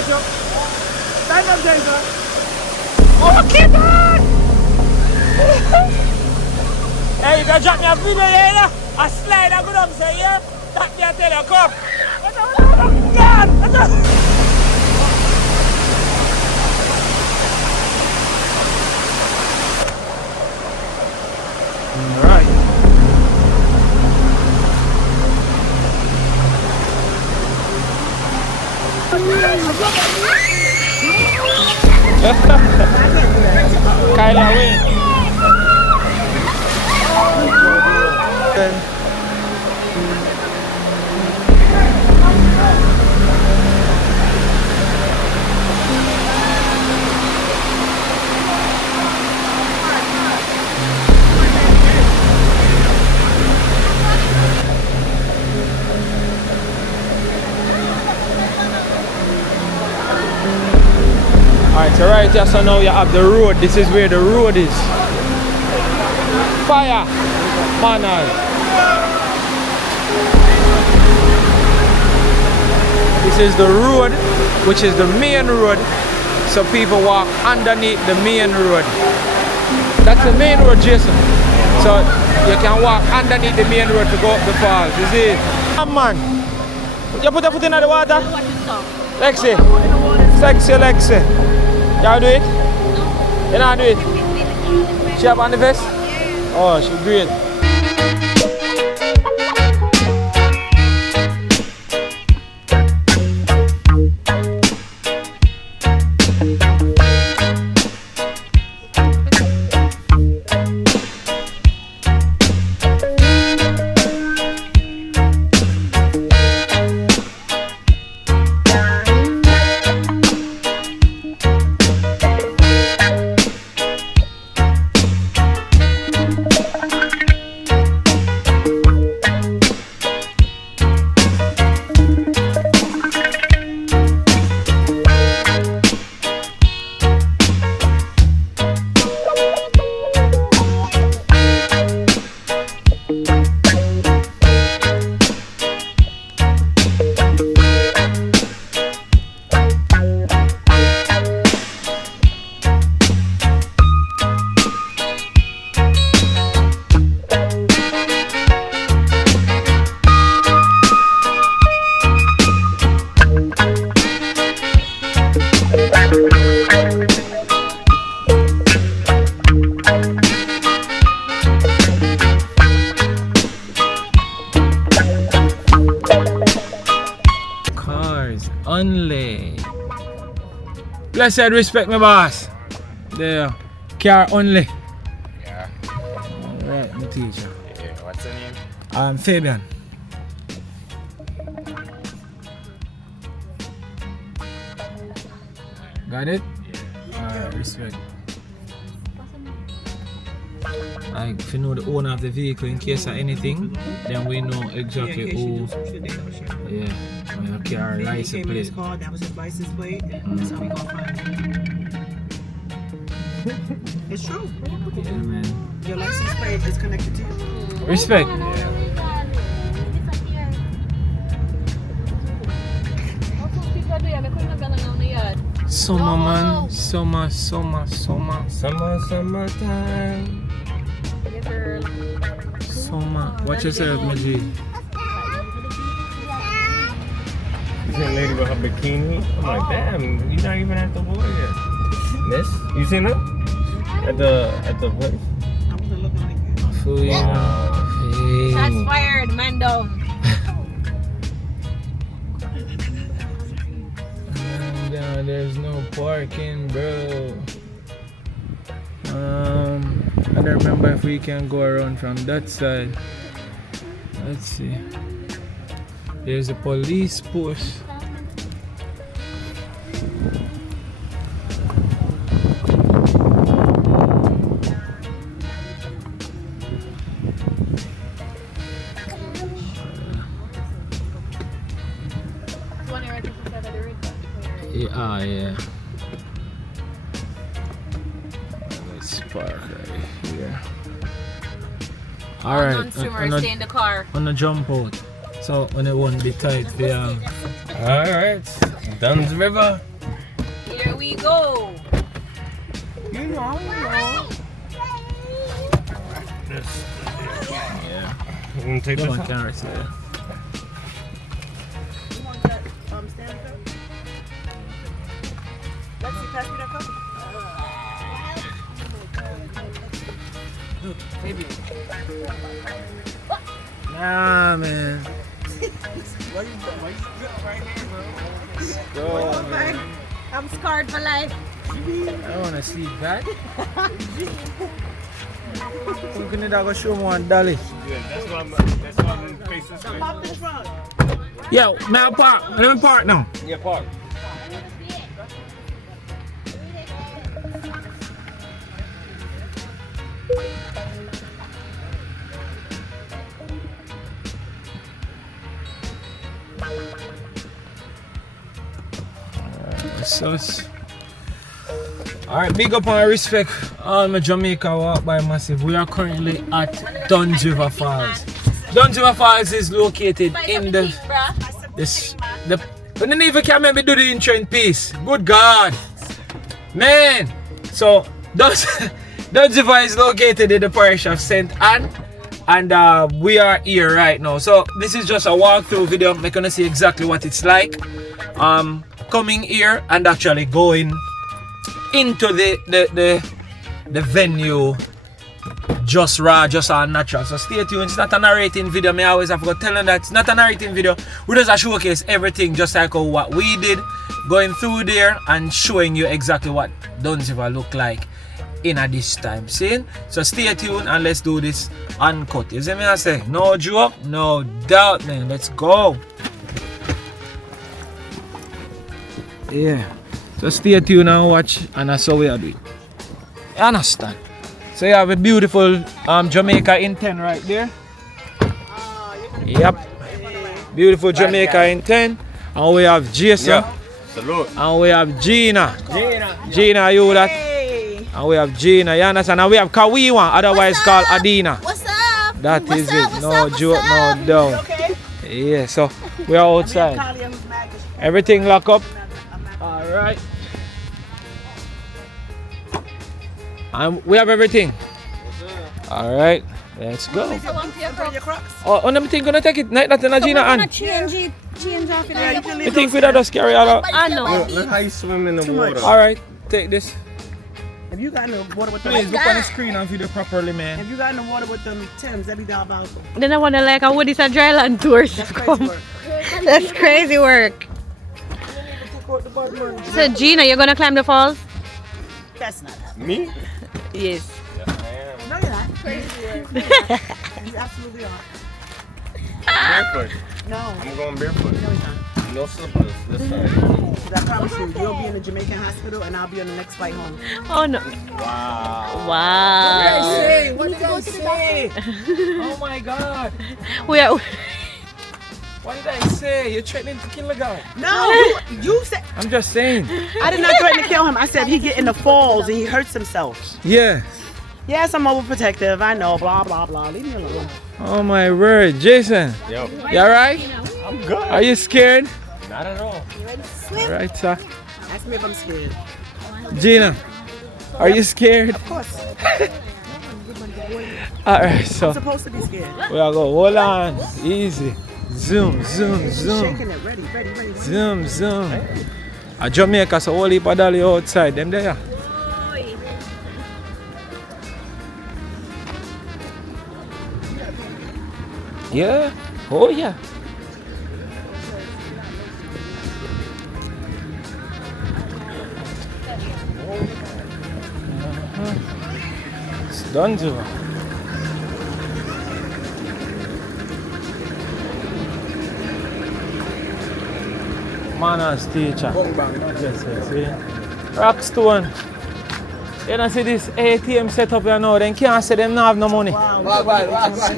catch up. Stand up, Jason. Okay, man. Hey, you can drop me a video here. A slide and go down, say, yeah. That me, I tell you, come. Oh, God. All right. Kyla win. Alright, so right here, so now you have the road. This is where the road is. Fire! Manal. This is the road, which is the main road. So people walk underneath the main road. That's the main road, Jason. So you can walk underneath the main road to go up the falls. You see? Come on. You put your foot in the water? Lexi. Sexy Lexi. Y'all do it? You not do it? She have on the vest? Oh, she's great. Only. Blessed respect, my boss. There. Car only. Yeah. Alright, my teacher. Yeah. What's your name? Fabian. Got it? Yeah. Alright, respect. Like, if you know the owner of the vehicle in case of anything, then we know exactly who. Yeah, my car license plate. His car, that was his license plate. That's how we gonna find him. It's true. Yeah, man. Your license plate is connected to you. Respect. Summer, man. Summertime. Summer. Watch yourself, my G. You seen a lady with her bikini? I'm like, damn, you're not even at the water yet. Miss? You seen her? At the place? I wasn't looking like that. Fool, you know. Shots fired, man down. Man, there's no parking, bro. I don't remember if we can go around from that side. Let's see. There's a police post. Yeah. Let's park right here. Alright, Stay in the car. On the jump out. So when it won't be tight, yeah. Alright. Dunn's River. we go. You know. Yeah. You want to take Come this on, out? camera, see there. You want that stand cup? Lexi, pass me that cup. Baby. Nah, man. Why you good right here, bro? Go, man. I'm scarred for life. I want to see that. How can you go show me one dolly? Good. That's why I'm facing straight. Pop the trunk. Yo, may I park? Let me park now. Yeah, park. Sus. Alright, big up and respect all my Jamaica walk by massive. We are currently at Dunn River Falls. Dunn River Falls is located in the but then even can maybe do the intro in peace. Good God. Man. So Dunn River is located in the parish of St. Anne. And we are here right now. So this is just a walkthrough video. We're gonna see exactly what it's like. Coming here and actually going into the venue just raw, just all natural. So stay tuned. It's not a narrating video. I always have to tell them that it's not a narrating video. We just showcase everything just like what we did, going through there and showing you exactly what Dunn River look like in at this time. See? So stay tuned and let's do this uncut. You see me I say? No joke, no doubt, man. Let's go. Yeah. So stay tuned and watch, and that's how we are doing. You understand? So you have a beautiful Jamaica in 10 right there. Yep. Beautiful Jamaica in 10. And we have Jason. Yeah. Salute. And we have Gina. Gina, you that? And we have Gina, you understand? And we have Kawiwa, otherwise called Adina. What's up? That What's is up? it. What's No up? joke, no doubt. Okay? Yeah, so we are outside. Everything lock up. Alright. And we have everything. Alright, let's go. Oh, I'm thinking gonna take it. That's in Gina and Change off it. you think we'd just carry all out? I know. Look how you swim in the water. Alright, take this. If you got in the water with them, Please look on the screen and video properly, man. if you got in the water with them Tims, that'd be diabolical. Then I want to like, what is a dryland tour? That's crazy work. That's crazy work. So Gina, you're gonna climb the falls? That's not happening. Me? Yes. No, you're not. Crazy work. You absolutely are. Barefoot. No. I'm going barefoot. No, he's not. No slippers. This side. I promise you, you'll be in the Jamaican hospital and I'll be on the next flight home. Oh no. Wow. Wow. What did I say? Oh my God. We are. What did I say? You're threatening to kill a guy. No, you said. I'm just saying. I did not threaten to kill him. I said he get in the falls and he hurts himself. Yeah. Yes, I'm overprotective. I know. Blah, blah, blah. Leave me alone. Oh my word. Jason, Yo. you alright? I'm good. Are you scared? Not at all. Alright, sir. Ask me if I'm scared. Gina, are you scared? Of course. Alright, so I'm supposed to be scared. we are go. Hold on. Easy. Zoom, zoom, zoom. Shaking it. Ready, ready, ready. Zoom, zoom. A Jamaica, so all heap of dolly outside. Them there. Yeah. Oh yeah. It's done to her. Manners teacher. Yes, yes, see? Rockstone. You don't see this ATM set up here now, then can't say them not have no money.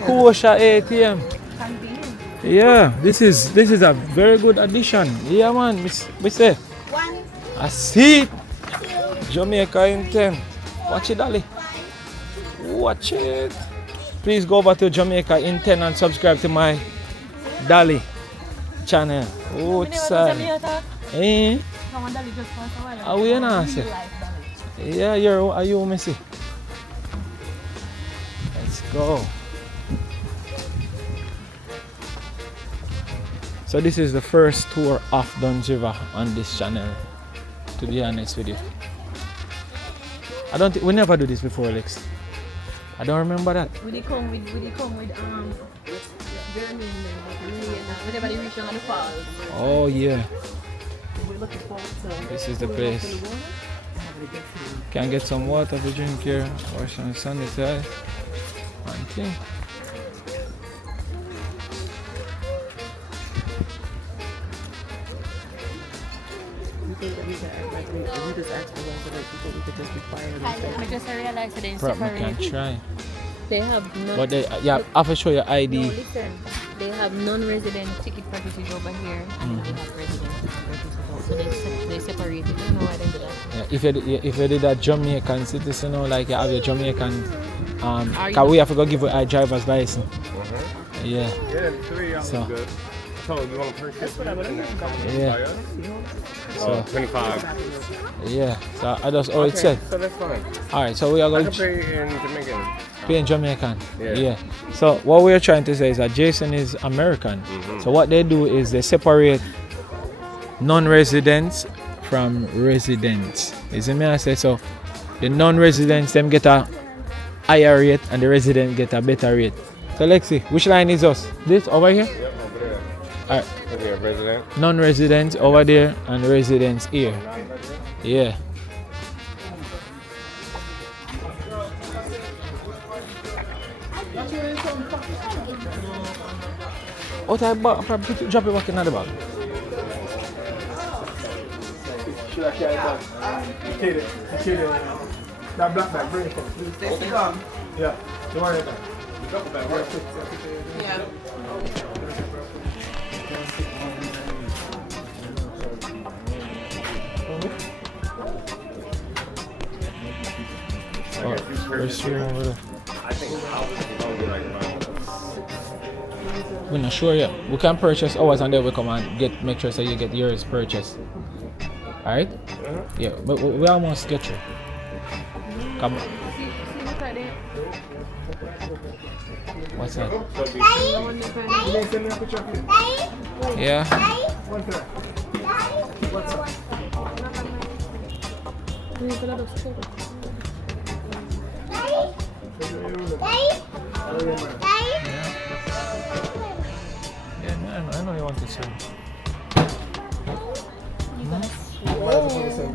Kosher ATM. Yeah, this is a very good addition. Yeah man, we say. I see it. Jamaica in 10. Watch it, Dolly. Watch it. Please go over to Jamaica in 10 and subscribe to my Dolly channel. Outside. Eh? come on, Dolly, just for a while. Are we in answer? Yeah, are you missing? Let's go. So this is the first tour of Dunn River on this channel, to be honest with you. We never do this before, Alex. I don't remember that. Would they come with their name whenever they reach on the falls? Oh yeah. We're looking forward to This is the place. Can get some water to drink here, or some sanitizer. One thing. we just asked for one so that we could just require them. I just realized that they Probably can try. They have none. But they, yeah, I have to show your ID. No, listen. They have non-resident ticket purchases over here, and they have resident ticket purchases over. So they separate it. I don't know why they do that. Yeah, if you did a Jamaican citizen, like you have your Jamaican, cause we have to go give you a driver's license. Yeah. Yeah, 3 hours So. good. So you want to purchase? Yeah. So 25. Yeah. So I just all it said. So that's fine. All right. So we are I going can to pay in Jamaican. pay in Jamaican. Yeah. So what we are trying to say is that Jason is American. So what they do is they separate non-residents from residents. You see me? I say so. The non-residents them get a higher rate, and the resident get a better rate. So let's see, which line is us? This over here? Yep, over there. All right. Over there, resident. Non-residents over there and residents here. Yeah. Oh, that bag, probably drop it back in the bag. Should I carry that? That black bag, bring it up. Yeah, don't worry about it. Yeah. Oh, first room over there. I think the house is going to be like around. We're not sure yet. We can purchase ours and then we come and make sure so you get yours purchased. Alright? Yeah, but we almost get you. Come on. What's that? Yeah. Yeah, I know you want to swim.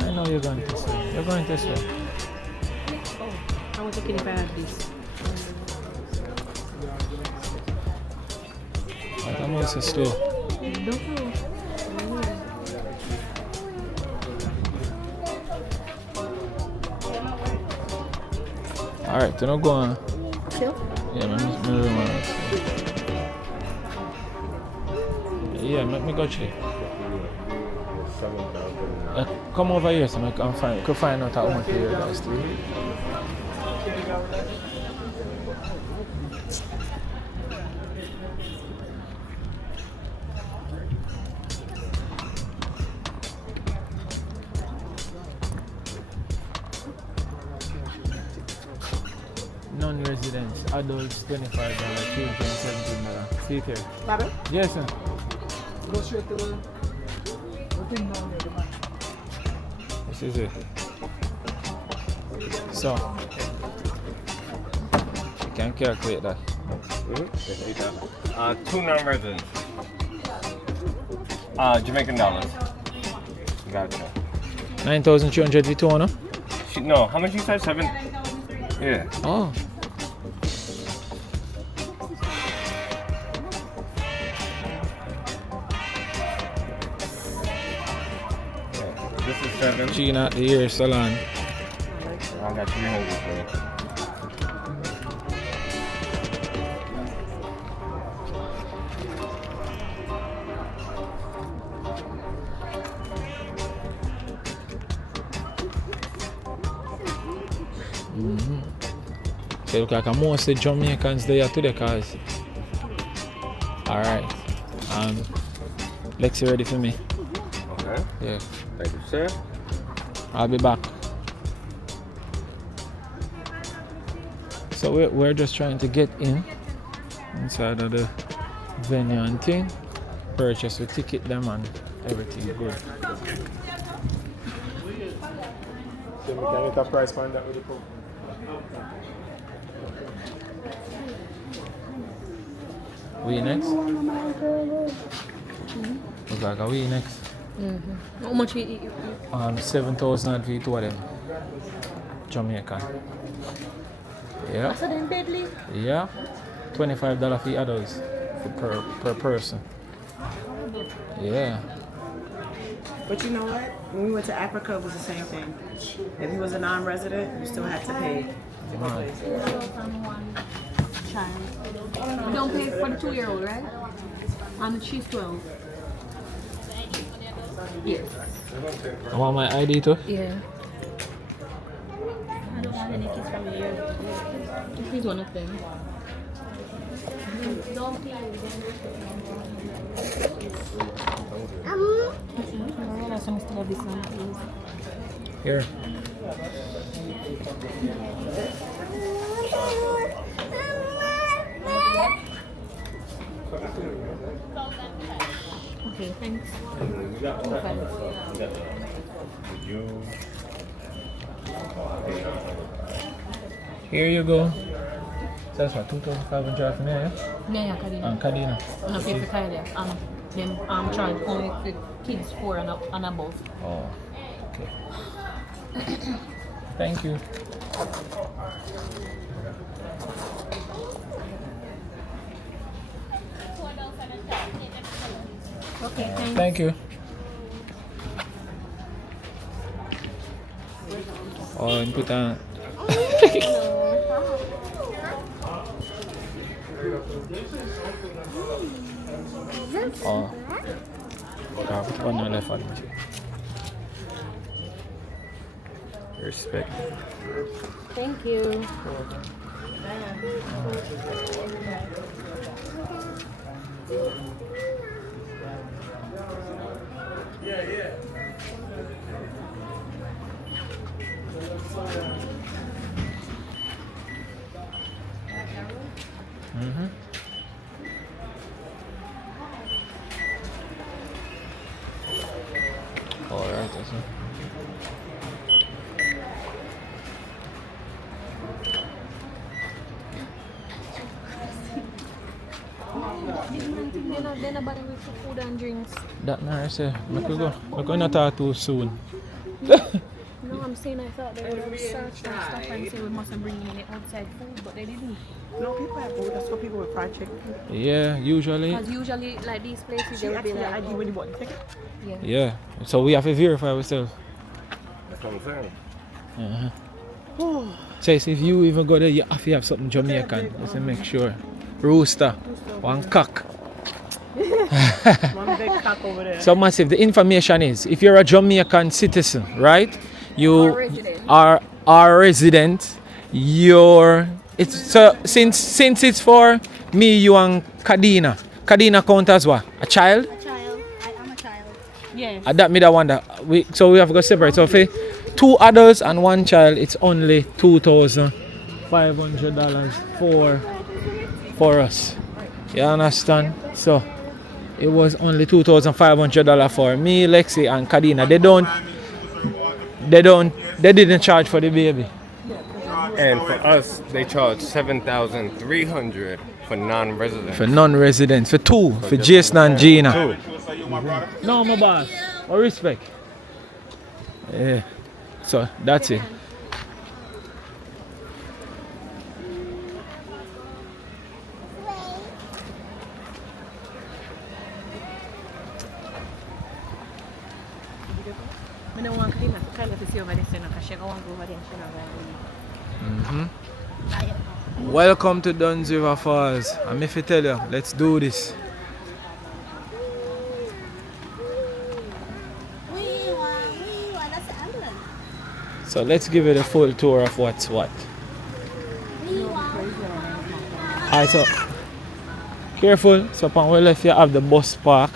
I know you're going to swim. You're going to swim. I was looking if I had this. But I'm also slow. Alright, don't go on. Chill? Yeah, yeah, let me go check. Come over here so I can find out how much you guys do. Non-residents, adults $25, children $17. See it here. Pardon? Yes, sir. Go straight to the thing down there, the man. This is it. So, you can calculate that. Two non-residents. Jamaican dollars. Gotcha. 9,300 with two, no? No, how much you said? 7? Yeah. Oh. This is 7. Gina at the hair salon. I got 300 for you. So look like most of the Jamaicans there today, cause. Alright. Lexi ready for me. Okay. Huh? Yeah. Thank you, sir. I'll be back. So we're just trying to get inside of the venue and thing. Purchase the ticket them and everything good. So we can price find that with the phone. We next? Look like we next. How much you 7,000 at V2 of them. Jamaican. Yeah. so then deadly? Yeah. $25 for adults per person. Yeah. But you know what? When we went to Africa, it was the same thing. If you was a non-resident, you still had to pay. Child. You don't pay for the 2-year-old, right? And she's 12. Yes. I want my ID too? Yeah. I don't have any kids from you. He's one of them. Don't pay. Here. Okay, thanks. Here you go. That's what, 2,500 for me, yeah? Yeah, Kadina. And Kadina. I'm not pay for Kylie. I'm trying only for kids 4 and above. Oh, okay. Thank you. Okay, thanks. Thank you. Oh, and put on. Oh, put on the left one. Respect. Thank you. All right, that's it. Then nobody with food and drinks. That man I say, we could go. We're going to talk too soon. No, I'm saying I thought they would search and stuff and say we mustn't bring in any outside food, but they didn't. No, people have food. That's what people with fried chicken. Yeah, usually. Because usually, like these places, She they would be actually like, ID when you bought the ticket. yeah. Yeah. So we have to verify ourselves. That's what I'm saying. So if you even go there, you have to have something Jamaican. Just to make sure. Rooster. One cock. One big cock over there. So massive. The information is, if you're a Jamaican citizen, right? Or You resident. are a resident. It's so since it's for me, you and Kadina. Kadina count as what? A child? Child. I'm a child. Yes. That me that wonder. So we have to go separate. So for 2 adults and 1 child, it's only $2,500 for us. You understand? So it was only $2,500 for me, Lexi, and Kadina. They didn't charge for the baby. And for us, they charge $7,300 for non-residents. For non-residents, for 2, for Jason and Gina. No, my boss. Or respect. Yeah. So that's it. I don't want Kadina to kind of see over this, because she don't want to go over there. Welcome to Dunn's River Falls. I'm if I tell you, let's do this. We want that's the ambulance. So let's give it a full tour of what's what. We want. Alright, so careful. So upon we left you have the bus park.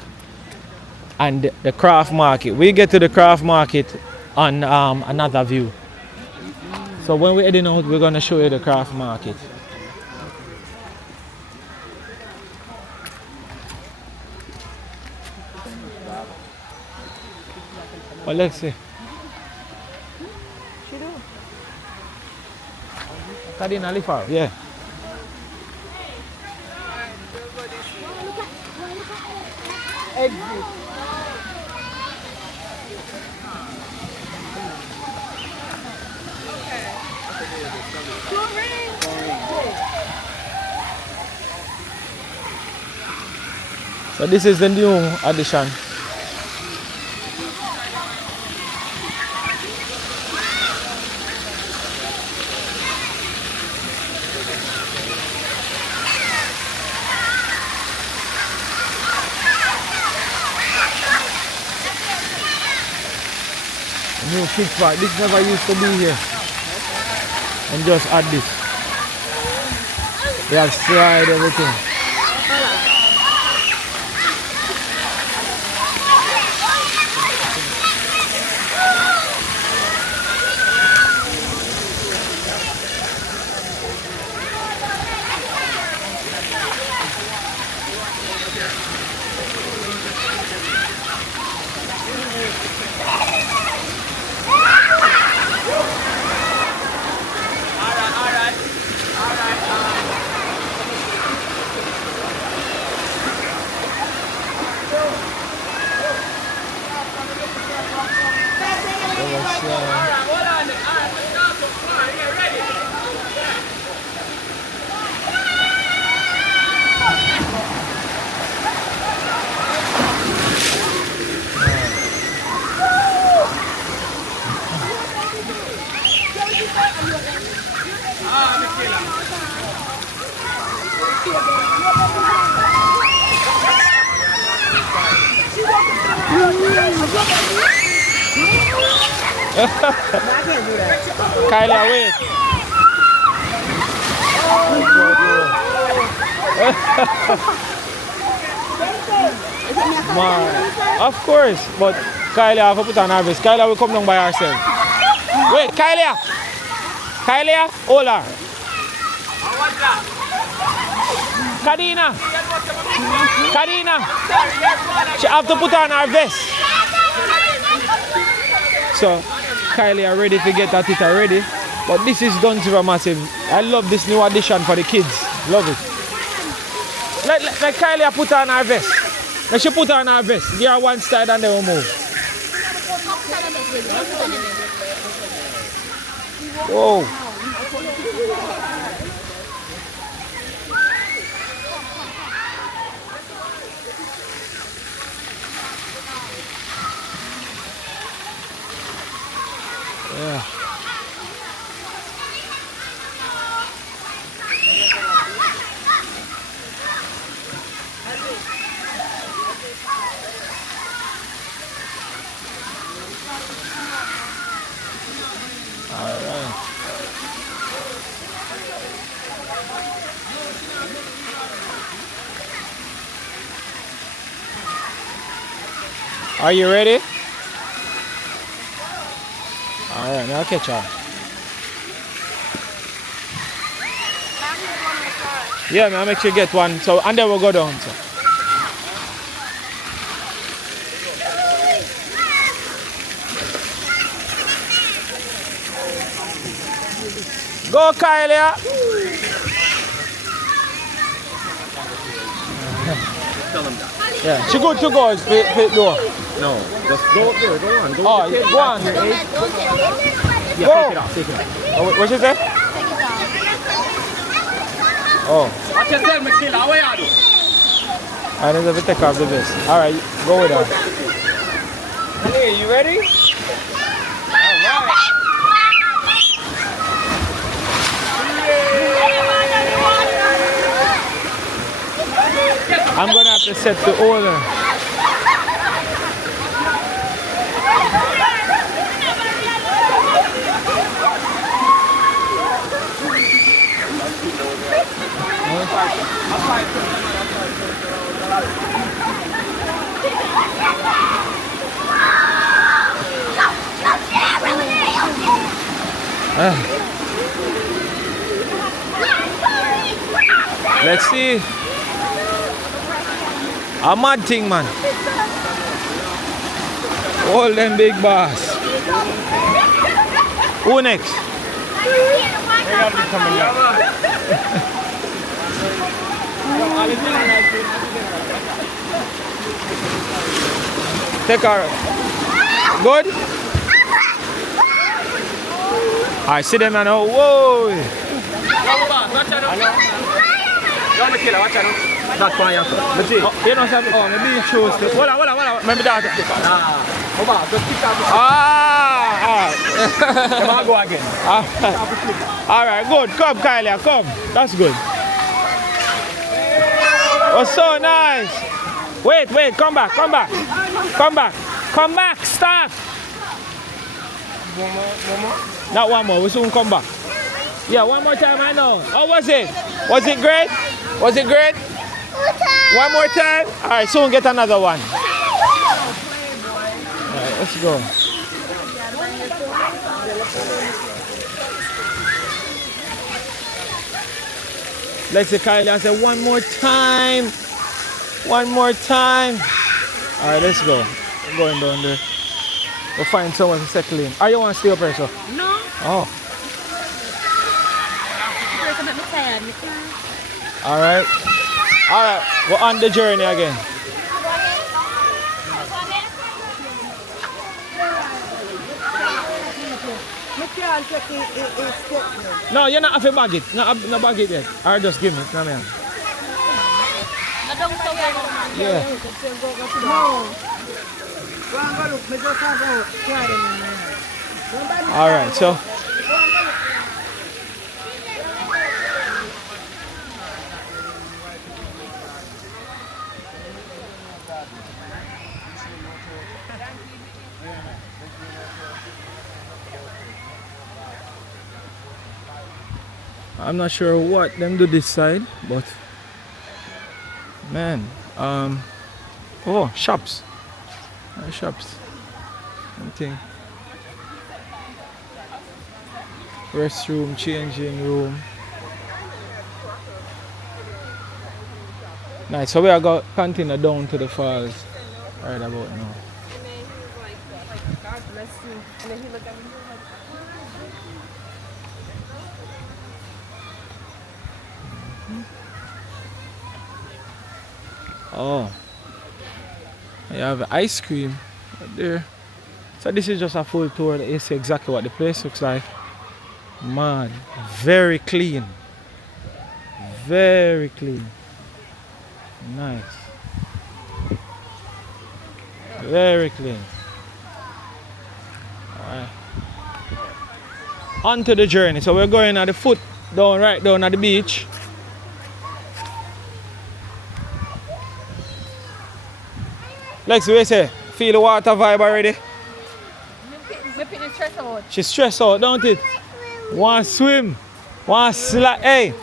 and the craft market. We get to the craft market on another view. So when we're heading out, we're gonna show you the craft market. Well, let's see. Kadina Lifa, yeah. So this is the new addition. New kids park. This never used to be here. And just add this. They have slide everything. Kylie, wait. Man, of course, but Kylie have to put on her vest. Kylie will come down by herself. Wait, Kylie! Kylie, hold her. Kadina! Kadina! She have to put on her vest. So, Kylie are ready to get at it already. But this is Dunn Massive. I love this new addition for the kids. Love it. Like Kylie put on her vest. Like she put on her vest. Give her one side and then we'll move. Whoa. Yeah. All right. Are you ready? All right, now I'll catch her. Yeah, man, I'll make sure you get one. So, and then we'll go down. So. Go, Kylie. Tell them that. Yeah, she good to go. Go. No, just go up there. Go on. Go Oh, go on. Yeah, Go. take it off. Take it off. Oh, what she say? Oh. Watch yourself, Michaela. Where are you? I need to take off the vest. All right, go with her. Hey, you ready? All right. I'm gonna have to set the order. Let's see. A mad thing, man. All them big boss. Who next? They gotta be coming up. Take her. Good? I see them and oh, whoa. Not fire. Let's see. Oh, you know something? Oh, maybe you chose this. Hold on. Maybe that. Come on, go again. All right, good. Come, Kylie, come. That's good. Oh, so nice. Wait, come back. Stop. One more? Not one more, we soon come back. Yeah, one more time, I know. How was it? Was it great? One more time? All right, soon get another one. All right, let's go. Let's see, Kylie, I said one more time. All right, let's go. We're going down there. We'll find someone to settle in. Are you want to stay up here, so? No. Oh. Make me tired. All right, we're on the journey again. No, you're not have to bag it. No bag it yet. Or just give me. Come here. Yeah. All right, so. I'm not sure what them do this side, but man, oh, shops, something, restroom, changing room. Nice. So we are going to continue down to the falls right about now. Oh, you have ice cream right there. So this is just a full tour. You see exactly what the place looks like. Man, very clean. Very clean. Nice. Very clean. Alright. On to the journey. So we're going at the foot down, right down at the beach. Lex, what you say? Feel the water vibe already? She's stressed out, don't it? Want to swim? Want to slap? Hey,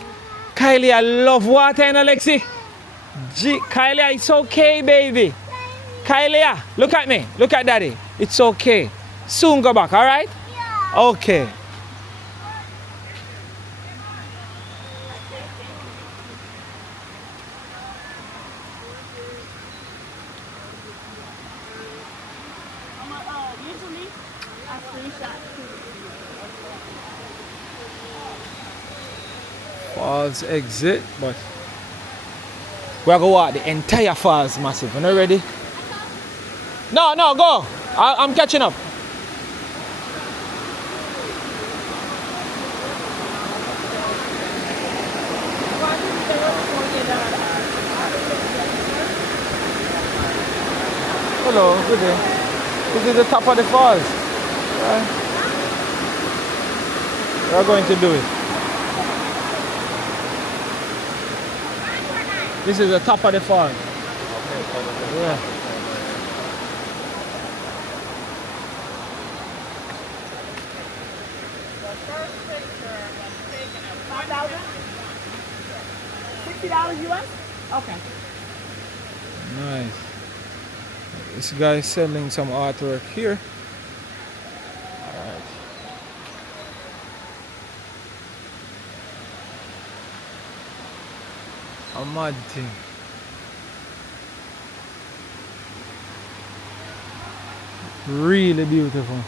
Kylie, I love water, you know, Lexi? Kylie, it's okay, baby. Kylie, look at me. Look at daddy. It's okay. Soon go back, all right? Yeah. Okay. Falls exit, but we're going to walk the entire falls massive. You not ready? No, go. I'm catching up. Hello, good day. This is the top of the falls. We're going to do it. This is the top of the fall. Yeah. $60 US? Okay. Nice. This guy is selling some artwork here. Alright. A mad thing. Really beautiful.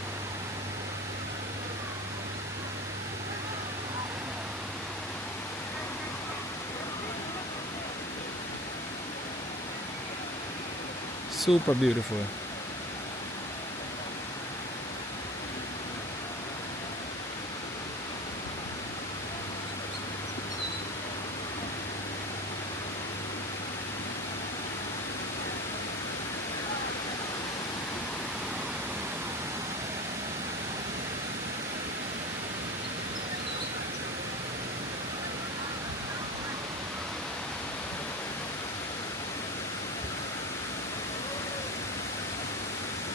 Super beautiful.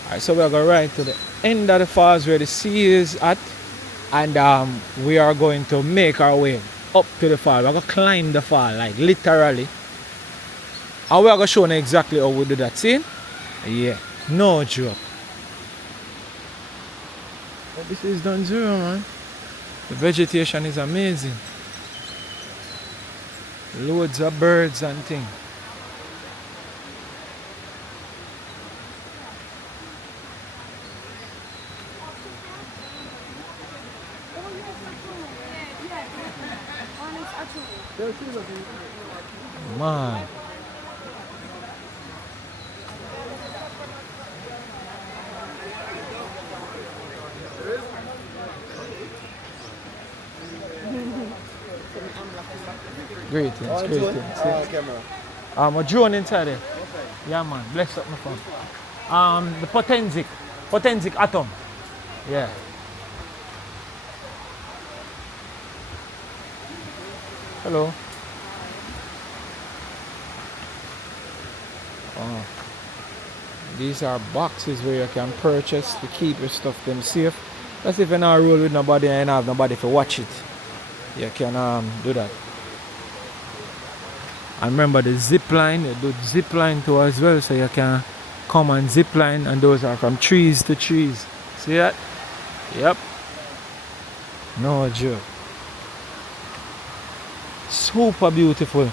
Alright, so we're going right to the end of the falls where the sea is at, and we are going to make our way up to the fall. We're going to climb the fall, like literally. And we're going to show you exactly how we do that. See? Yeah, no joke. But this is Dunn, man. The vegetation is amazing. Loads of birds and things. Man. Great things, great things. Camera. A drone inside there. Yeah, man. Bless up my phone. The Potenzic atom. Yeah. Hello. Oh. These are boxes where you can purchase to keep your stuff them safe. That's if you're not roll with nobody and have nobody to watch it. You can do that. And remember the zip line, you do zip line too as well, so you can come and zip line, and those are from trees to trees. See that? Yep. No joke. Super beautiful.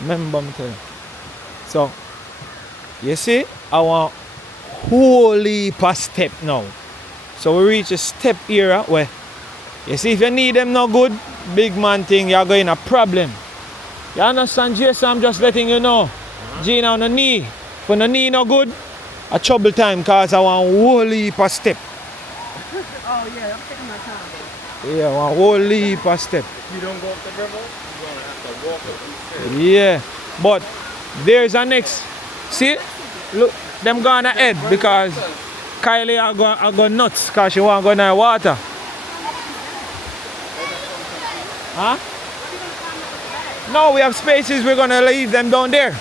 Remember me tell you. So you see our whole heap of step now. So we reach a step era where you see if you need them no good, big man thing, you're going a problem. You understand, Jason? I'm just letting you know. Gina on the knee. When the knee no good, a trouble time cause I want whole heap of step. Oh yeah, I'm taking my time. Yeah, one whole heap of step. If you don't go up the river, you're going to have to walk up the stairs. Yeah, but there's a next. See, look, them going ahead because Kylie are go nuts because she want to go in the water. Huh? No, we have spaces. We're going to leave them down there.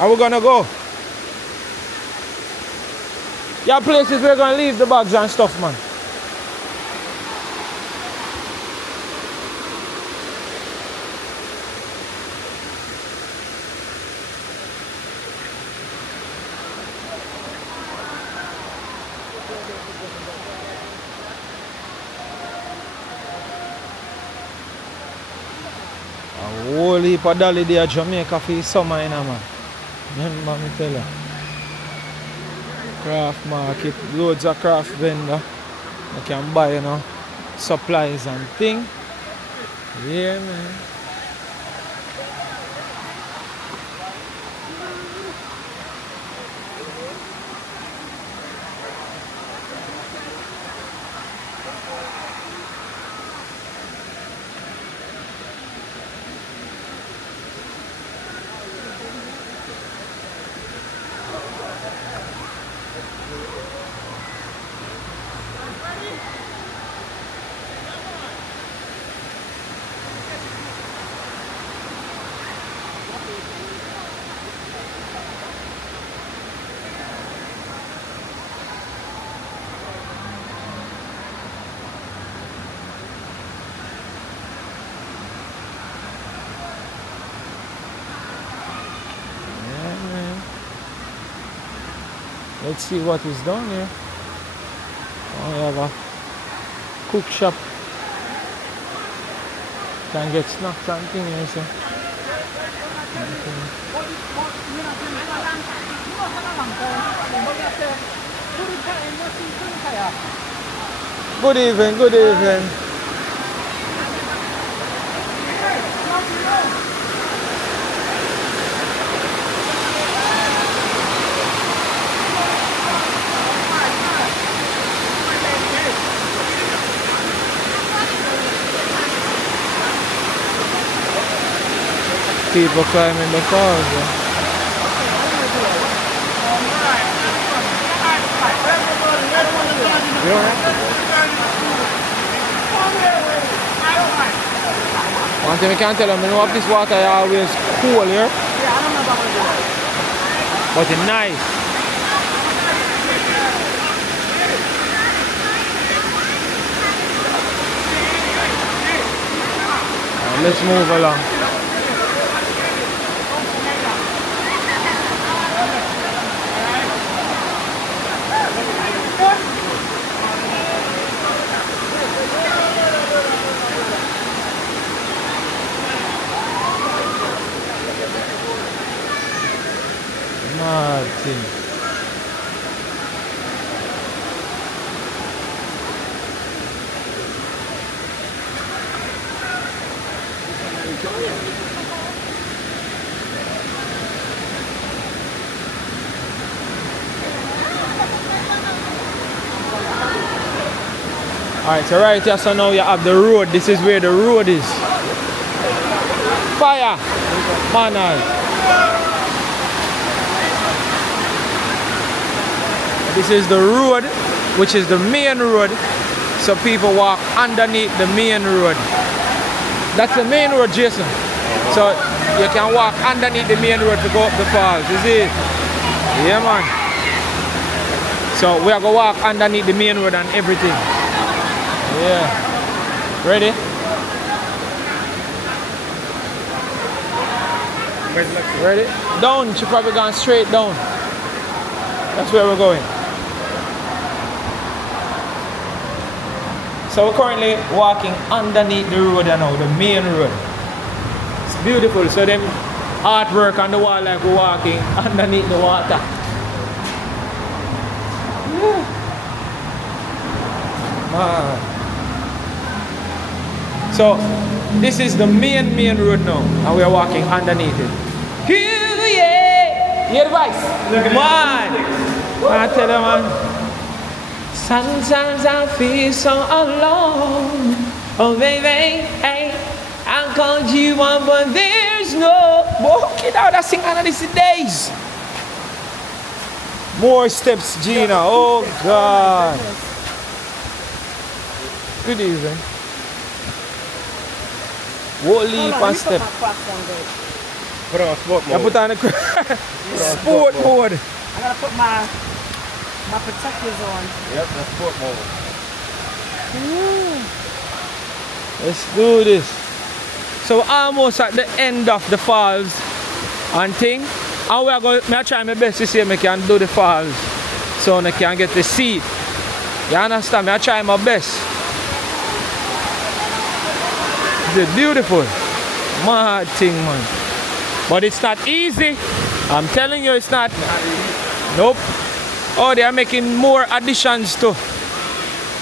And we're going to go. Yeah, places we're going to leave the bags and stuff, man. Whole heap of dolly there Jamaica for summer, you know, man. Remember me tell you. Craft market, loads of craft vendor. You can buy, you know, supplies and things. Yeah, man. Let's see what is down here. Oh, we have a cook shop. Can get snacks and things here. So. Good evening, good evening. People climbing the falls. One thing I can tell them, you know if this water is always cool here. But it's nice. Let's move along. Martin. Alright, so right here, so now you have the road. This is where the road is. Fire! Manners. This is the road, which is the main road. So people walk underneath the main road. That's the main road, Jason. So you can walk underneath the main road to go up the falls. You see? Yeah, man. So we are going to walk underneath the main road and everything. Yeah. Ready? Ready? Down. She's probably going straight down. That's where we're going. So we're currently walking underneath the road now, the main road. It's beautiful. So them artwork on the wall like we're walking underneath the water. Yeah. Man. So this is the main road now, and we are walking underneath it. Yeah! Hear the voice? Man! I tell you, man. Sometimes I feel so alone. Oh baby, hey, I called you on, but there's no walking out. I sing under these days. More steps, Gina. Oh God. Good evening. What leap and step? Put on sport mode. I put on a sport mode. I gotta put my protectors on. Yep, that's sport mode. Let's do this. So almost at the end of the falls and thing. And we are going to try my best to see if I can do the falls. So I can get the seat. You understand? I try my best. It's beautiful. Mad thing, man. But it's not easy. I'm telling you, it's not. Nope. Oh, they are making more additions to.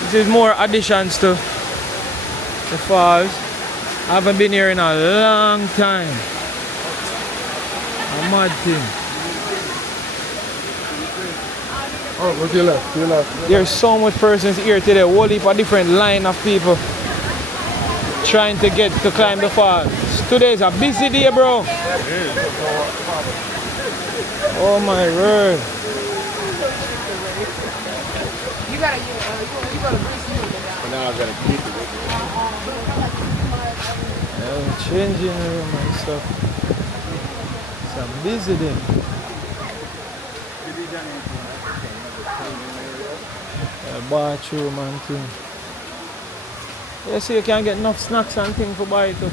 This is more additions to the falls. I haven't been here in a long time. A mad thing. Oh, go to your left, to your left. There's so much persons here today. A whole heap of different line of people trying to get to climb the falls. Today's a busy day, bro. Oh my word. You gotta grease me. But now I gotta keep it. I'm changing room and stuff. It's a busy day. A bathroom and thing. Yeah, so you can get enough snacks and things for buy too. You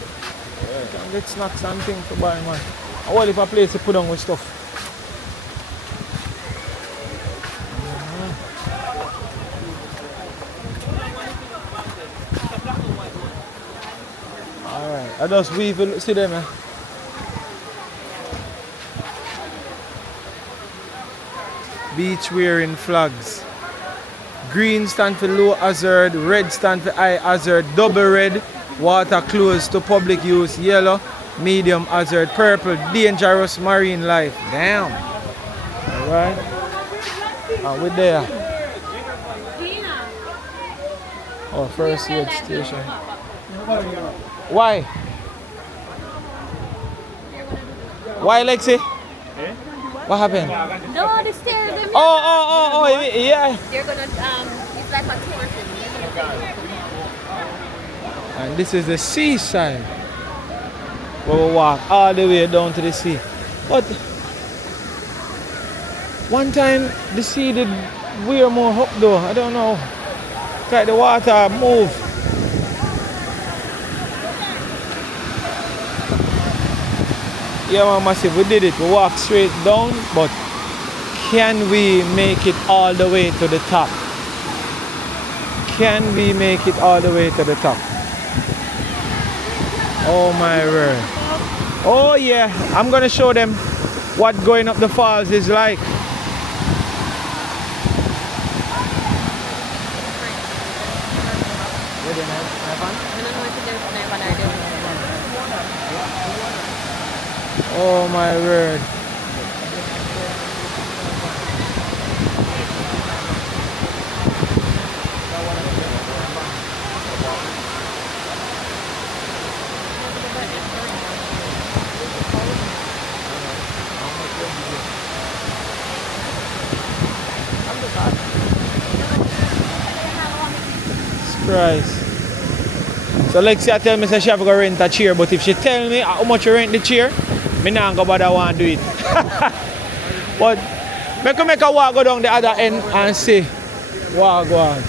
can get snacks and things for buy, man. All if a place to put on with stuff. Alright, I just weave, see them, man. beach wearing flags. Green stand for low hazard, red stand for high hazard, double red, water closed to public use, yellow, medium hazard, purple, dangerous marine life. Damn. Alright. And we're there. Oh, first aid station. Why? Why, Lexi? What happened? No, the stairs. Oh, yeah. They're gonna, it's like a tour thing. And this is the seaside. Where we walk all the way down to the sea. But one time the sea did wear more up though. I don't know. It's like the water move. Yeah, man, massive. We did it. We walked straight down, but can we make it all the way to the top? Can we make it all the way to the top? Oh my word. Oh yeah, I'm gonna show them what going up the falls is like. Oh my word. Christ. So Lexia tell me say she have to go rent a chair, but if she tell me how much you rent the chair, me not go bother want to do it. But make a walk go down the other end and see what go on.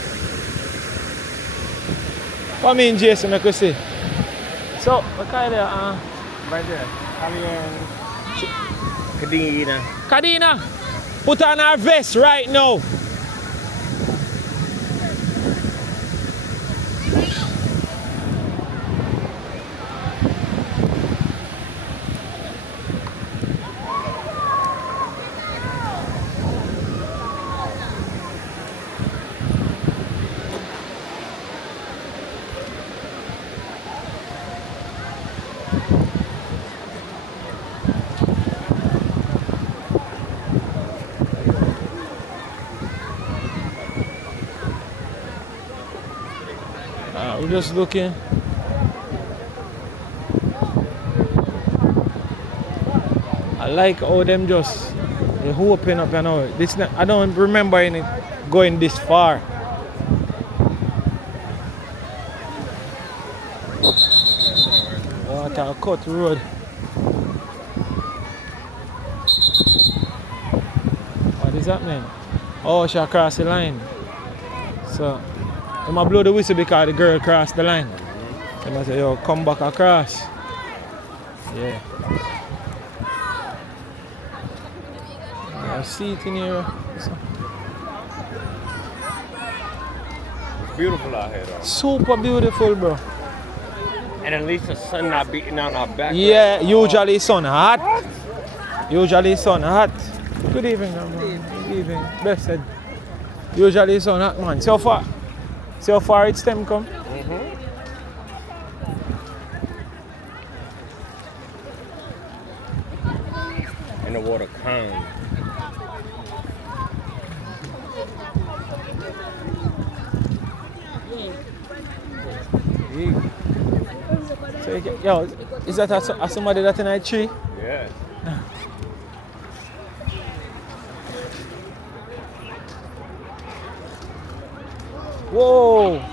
Come in, Jason, make we see. So, what kind of Right there. Kadina. Kadina, put on our vest right now. We're just looking. I like how them just they open up, you know. This not, I don't remember any going this far. Water cut road. What is happening? Oh, she crossed the line. So I'm gonna blow the whistle because the girl crossed the line. I'm gonna say, yo, come back across. Yeah. I see it in here. It's beautiful out here though. Super beautiful, bro. And at least the sun not beating on our back. Yeah, usually sun hot. Usually sun hot. Good evening, man. Good evening. Blessed. Usually sun hot, man. So far it's them come. And the water calm. So yo, is that a somebody that in a tree? Yeah. Whoa! Okay.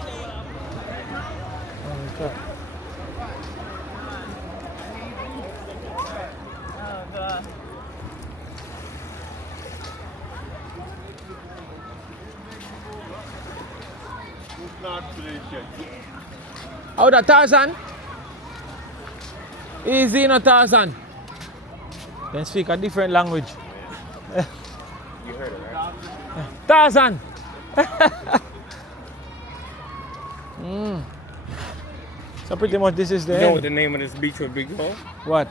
How the Tarzan? Easy, no Tarzan. Then speak a different language. You heard it, right? Tarzan! So pretty much this is the You know end. what the name of this beach would be called? What?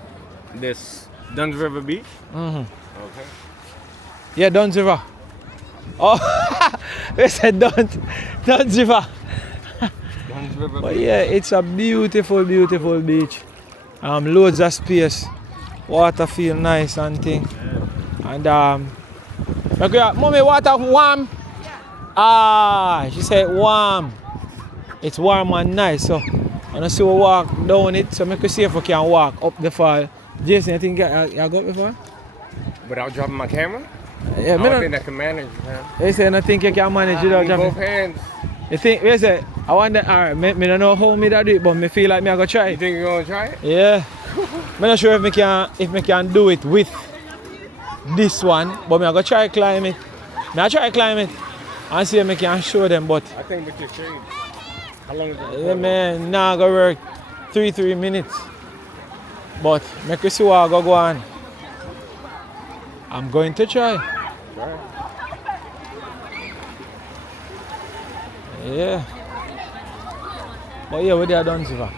This Dunn's River Beach? Mm-hmm. Okay. Yeah, Dunn's River. Oh, they said don't River. Dunn's River. But yeah, it's a beautiful, beautiful beach. Loads of space. Water feel nice and thing. And okay, mommy, water warm? Ah, she said warm. It's warm and nice. So I see we walk down it, so make you see if we can walk up the fall. Jason, you think you got before? Without dropping my camera? Yeah, I don't think I can manage, man. They say I think you can manage without Both dropping. hands. You think, they say, I wonder, alright, me don't know how me that do it, but me feel like me I go try You it. think you're gonna try it? Yeah. I'm not sure if me can do it with this one, but me I go try climb it. Me I try climb it and see if me can show them, but I think with your shades. How long is it? yeah, man, now go work 3 minutes. But make you see what I go on. I'm going to try. Right. Yeah. But yeah, what they are done, Ziva.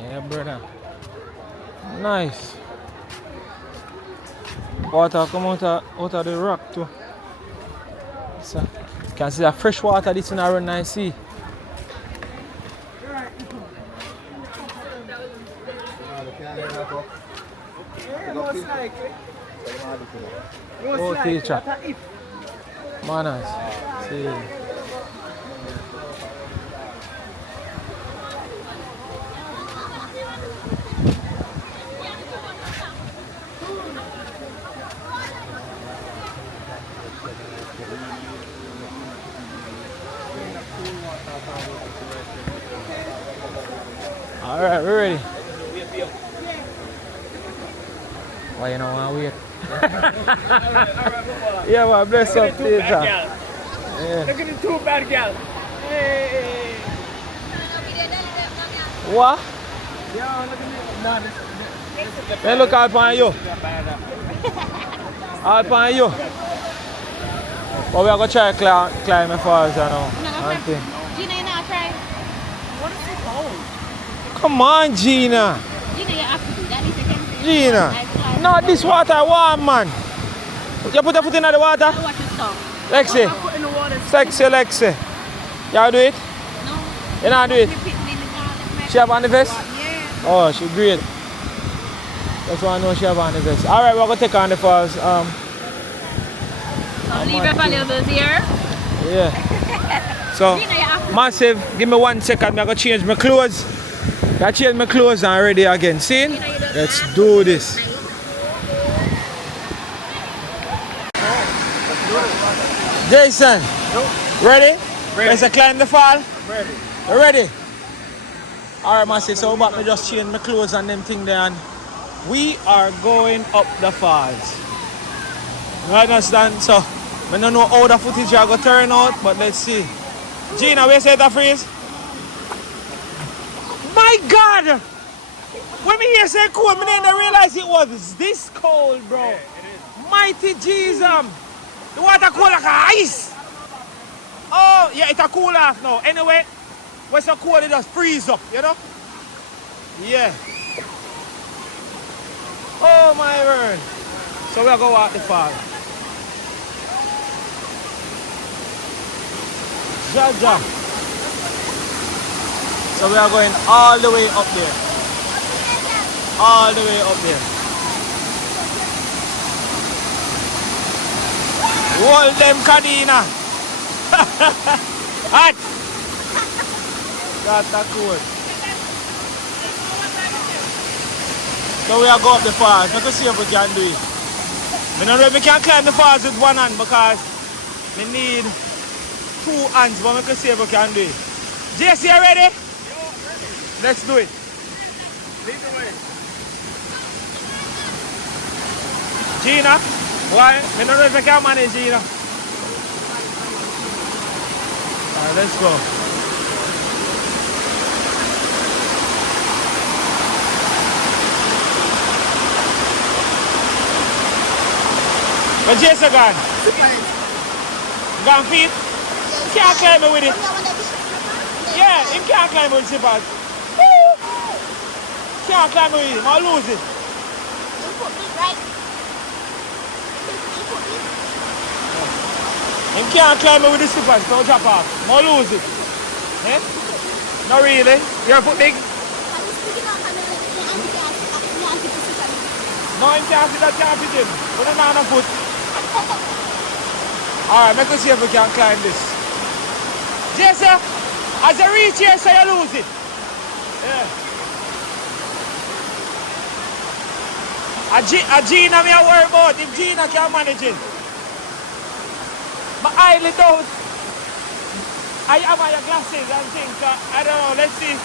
Yeah, brother. Nice. Water come out of the rock too. So, you can see the fresh water this in around nice sea. Oh, teacher. Manners. See. All right, we're ready. Why you don't want to wait? Yeah, well, bless up, teacher. Yeah. Look at the two bad girls. Hey. What? Yeah, look at me. They look all upon you. All upon you. But we are going to try climb the falls, you know. And thing. Gina, you not try? What is it called? Come on, Gina. Gina, you have to do that. If you can Gina. No, this water warm, man. You put your foot in the water? I watch your song. Lexi. My foot in the water. Sexy, Lexi. You do it? No. You not do it? She have on the vest? Yeah. Oh, she great. That's why I know she have on the vest. Alright, we're going to take on the falls. I'll leave it for a little bit here. Yeah. So, Gina, you have to. massive, give me 1 second. I'm going to change my clothes. I change my clothes and ready again. See? Let's do this. Jason, ready? Let's climb the fall. Ready. You ready? Alright, massive. So, but me just change my clothes and them thing there. And we are going up the falls. You understand? So, I don't know how the footage are going to turn out, but let's see. Gina, where say the freeze? My God! When me hear say cold, I didn't realize it was this cold, bro. Yeah, it is. Mighty Jesus. The water cold like ice. Oh, yeah, it's a cool off now. Anyway, when it's so cold, it just freeze up, you know? Yeah. Oh, my word. So we'll go out the fall. Jaja. So we are going all the way up there. All the way up there. Hold them, Kadina. Hot. That's cool. So we are going up the falls. Let's see if we can do it. I don't know if we can climb the falls with one hand because we need 2 hands, but we can see if we can do it. JC, you ready? Let's do it. Lead the way. Gina, Why? I don't know if I can manage it, you know. Alright, let's go. Where's Jason gone? Gone feet? Can't climb it with it. Yeah, he can't climb it with zippers. Can't climb it with it, I'll lose it. He can't climb it with the zippers, don't drop off. I'll lose it. Eh? Not really. Your foot big? No, he can't fit that, can't fit him. Put him on a foot. Alright, make us see if we can climb this. Jason, as you reach here, so you lose it. Yeah. A Gina me a worry about, if Gina can manage it. But I don't. I have my glasses and things, I don't know, let's see.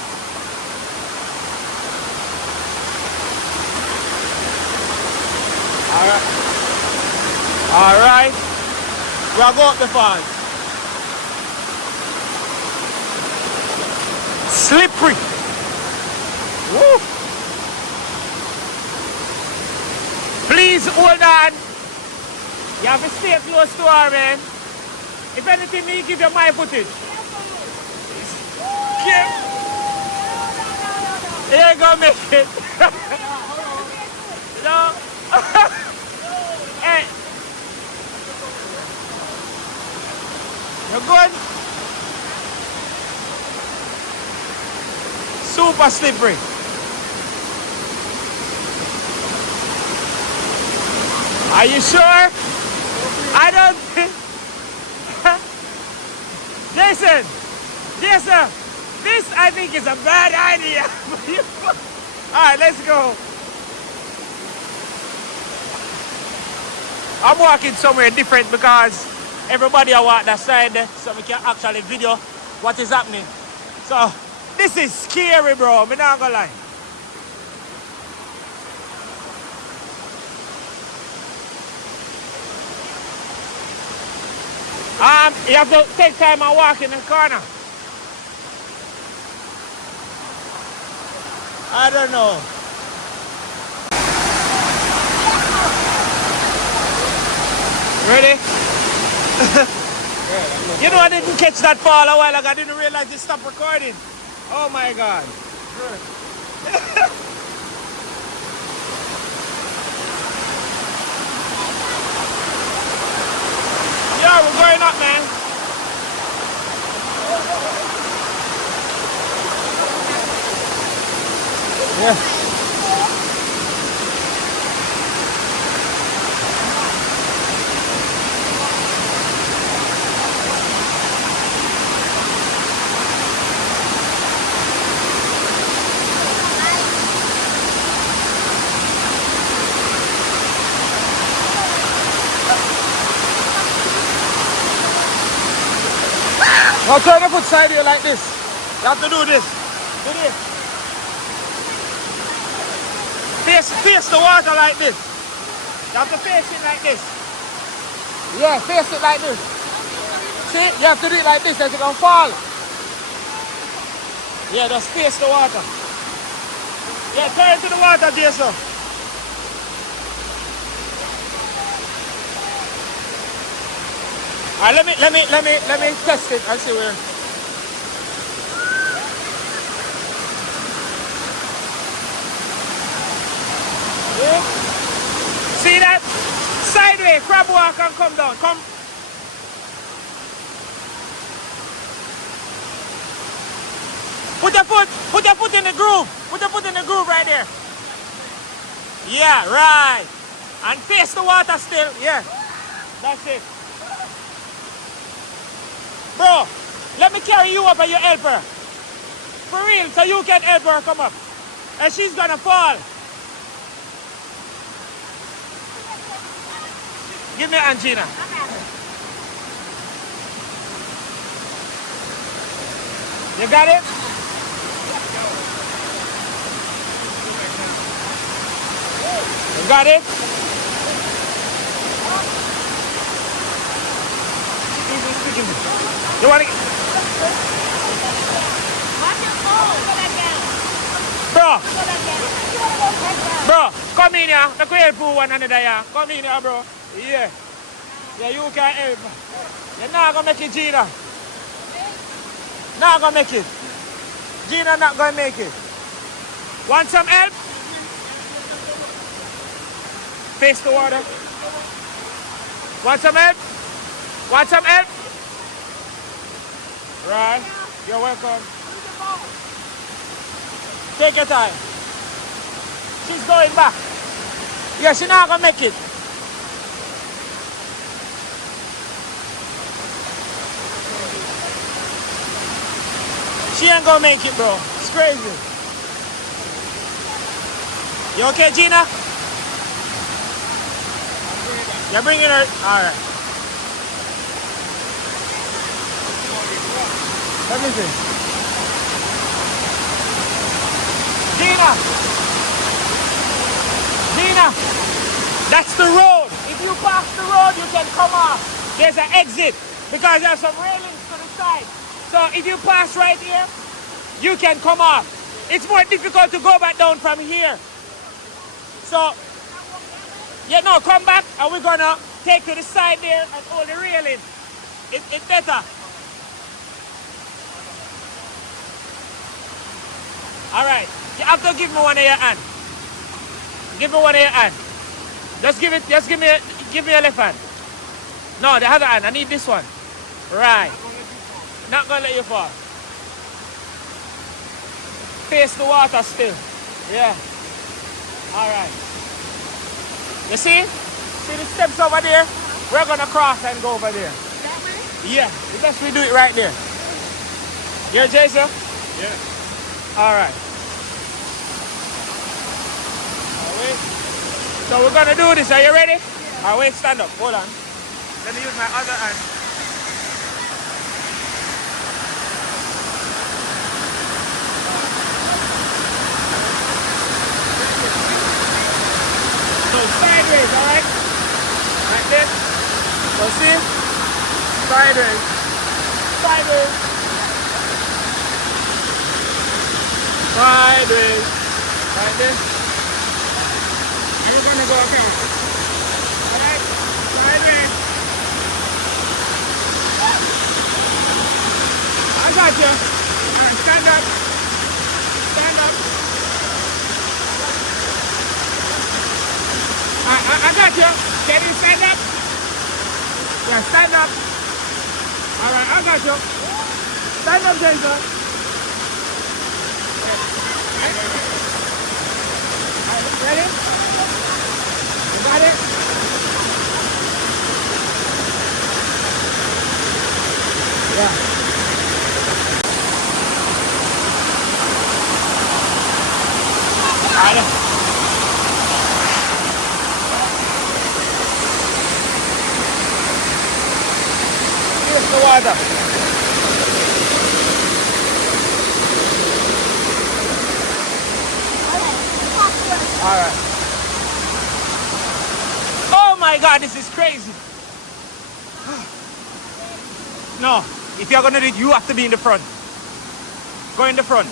Alright. Alright. We'll go up the falls. Slippery. Woo. Please hold on. You have to stay close to her, man. If anything, me give you my footage. Yeah. You ain't gonna make it. No. Hey. You're good? Super slippery. Are you sure? I don't think. Jason, this I think is a bad idea. Alright, let's go. I'm walking somewhere different because everybody I walk that side so we can actually video what is happening. So this is scary, bro. I'm not gonna lie. You have to take time and walk in the corner. I don't know. Ready? You know, I didn't catch that fall a while ago. I didn't realize it stopped recording. Oh my God. Yeah, we're going up, man. Yeah. Now turn the foot side here like this. You have to do this. Do this. Face the water like this. You have to face it like this. Yeah, face it like this. See? You have to do it like this as you're going to fall. Yeah, just face the water. Yeah, turn to the water, Jason. Alright, let me test it and see where. Yeah. See that? Sideways, crab walk and come down. Come. Put your foot in the groove. Put your foot in the groove right there. Yeah, right. And face the water still. Yeah. That's it. Bro, let me carry you up and you help her. For real, so you can help her come up. And she's gonna fall. Give me Angina. You got it? You got it? give me? You want to get? Bro, come in here. Look where you one another here. Come in here, bro. Yeah. Yeah, you can help. You're not going to make it, Gina. Not going to make it. Gina not going to make it. Want some help? Face the water. Want some help? Want some help? Right. You're welcome. Take your time. She's going back. Yeah, she's not going to make it. She ain't going to make it, bro. It's crazy. You okay, Gina? You're bringing her? Alright. Let me see. Gina! Gina! That's the road. If you pass the road, you can come off. There's an exit because there's some railings to the side. So if you pass right here, you can come off. It's more difficult to go back down from here. So, yeah, no, come back and we're gonna take to the side there and hold the railing. It's better. All right, you have to give me one of your hand. Give me one of your hand. Just give me your left hand. No, the other hand. I need this one. Right. Not gonna let you fall. Face the water still. Yeah. All right. You see? See the steps over there? We're gonna cross and go over there. That way? Yeah. The best we do it right there. Yeah, Jason? Yeah. All right. So we're gonna do this. Are you ready? Yeah. All right, wait, stand up. Hold on. Let me use my other hand. So sideways, all right? Like this. So see? Sideways. Sideways. Sideways. Like this. And we're gonna go across. All right? Sideways. I got you. All right, stand up. Stand up. I got you. Can you stand up? Yeah, stand up. All right, I got you. Stand up, Jason. Ready? You got it? Yeah. All right. Here's the water. All right. Oh my God, this is crazy. No, if you're gonna do it, you have to be in the front. Go in the front.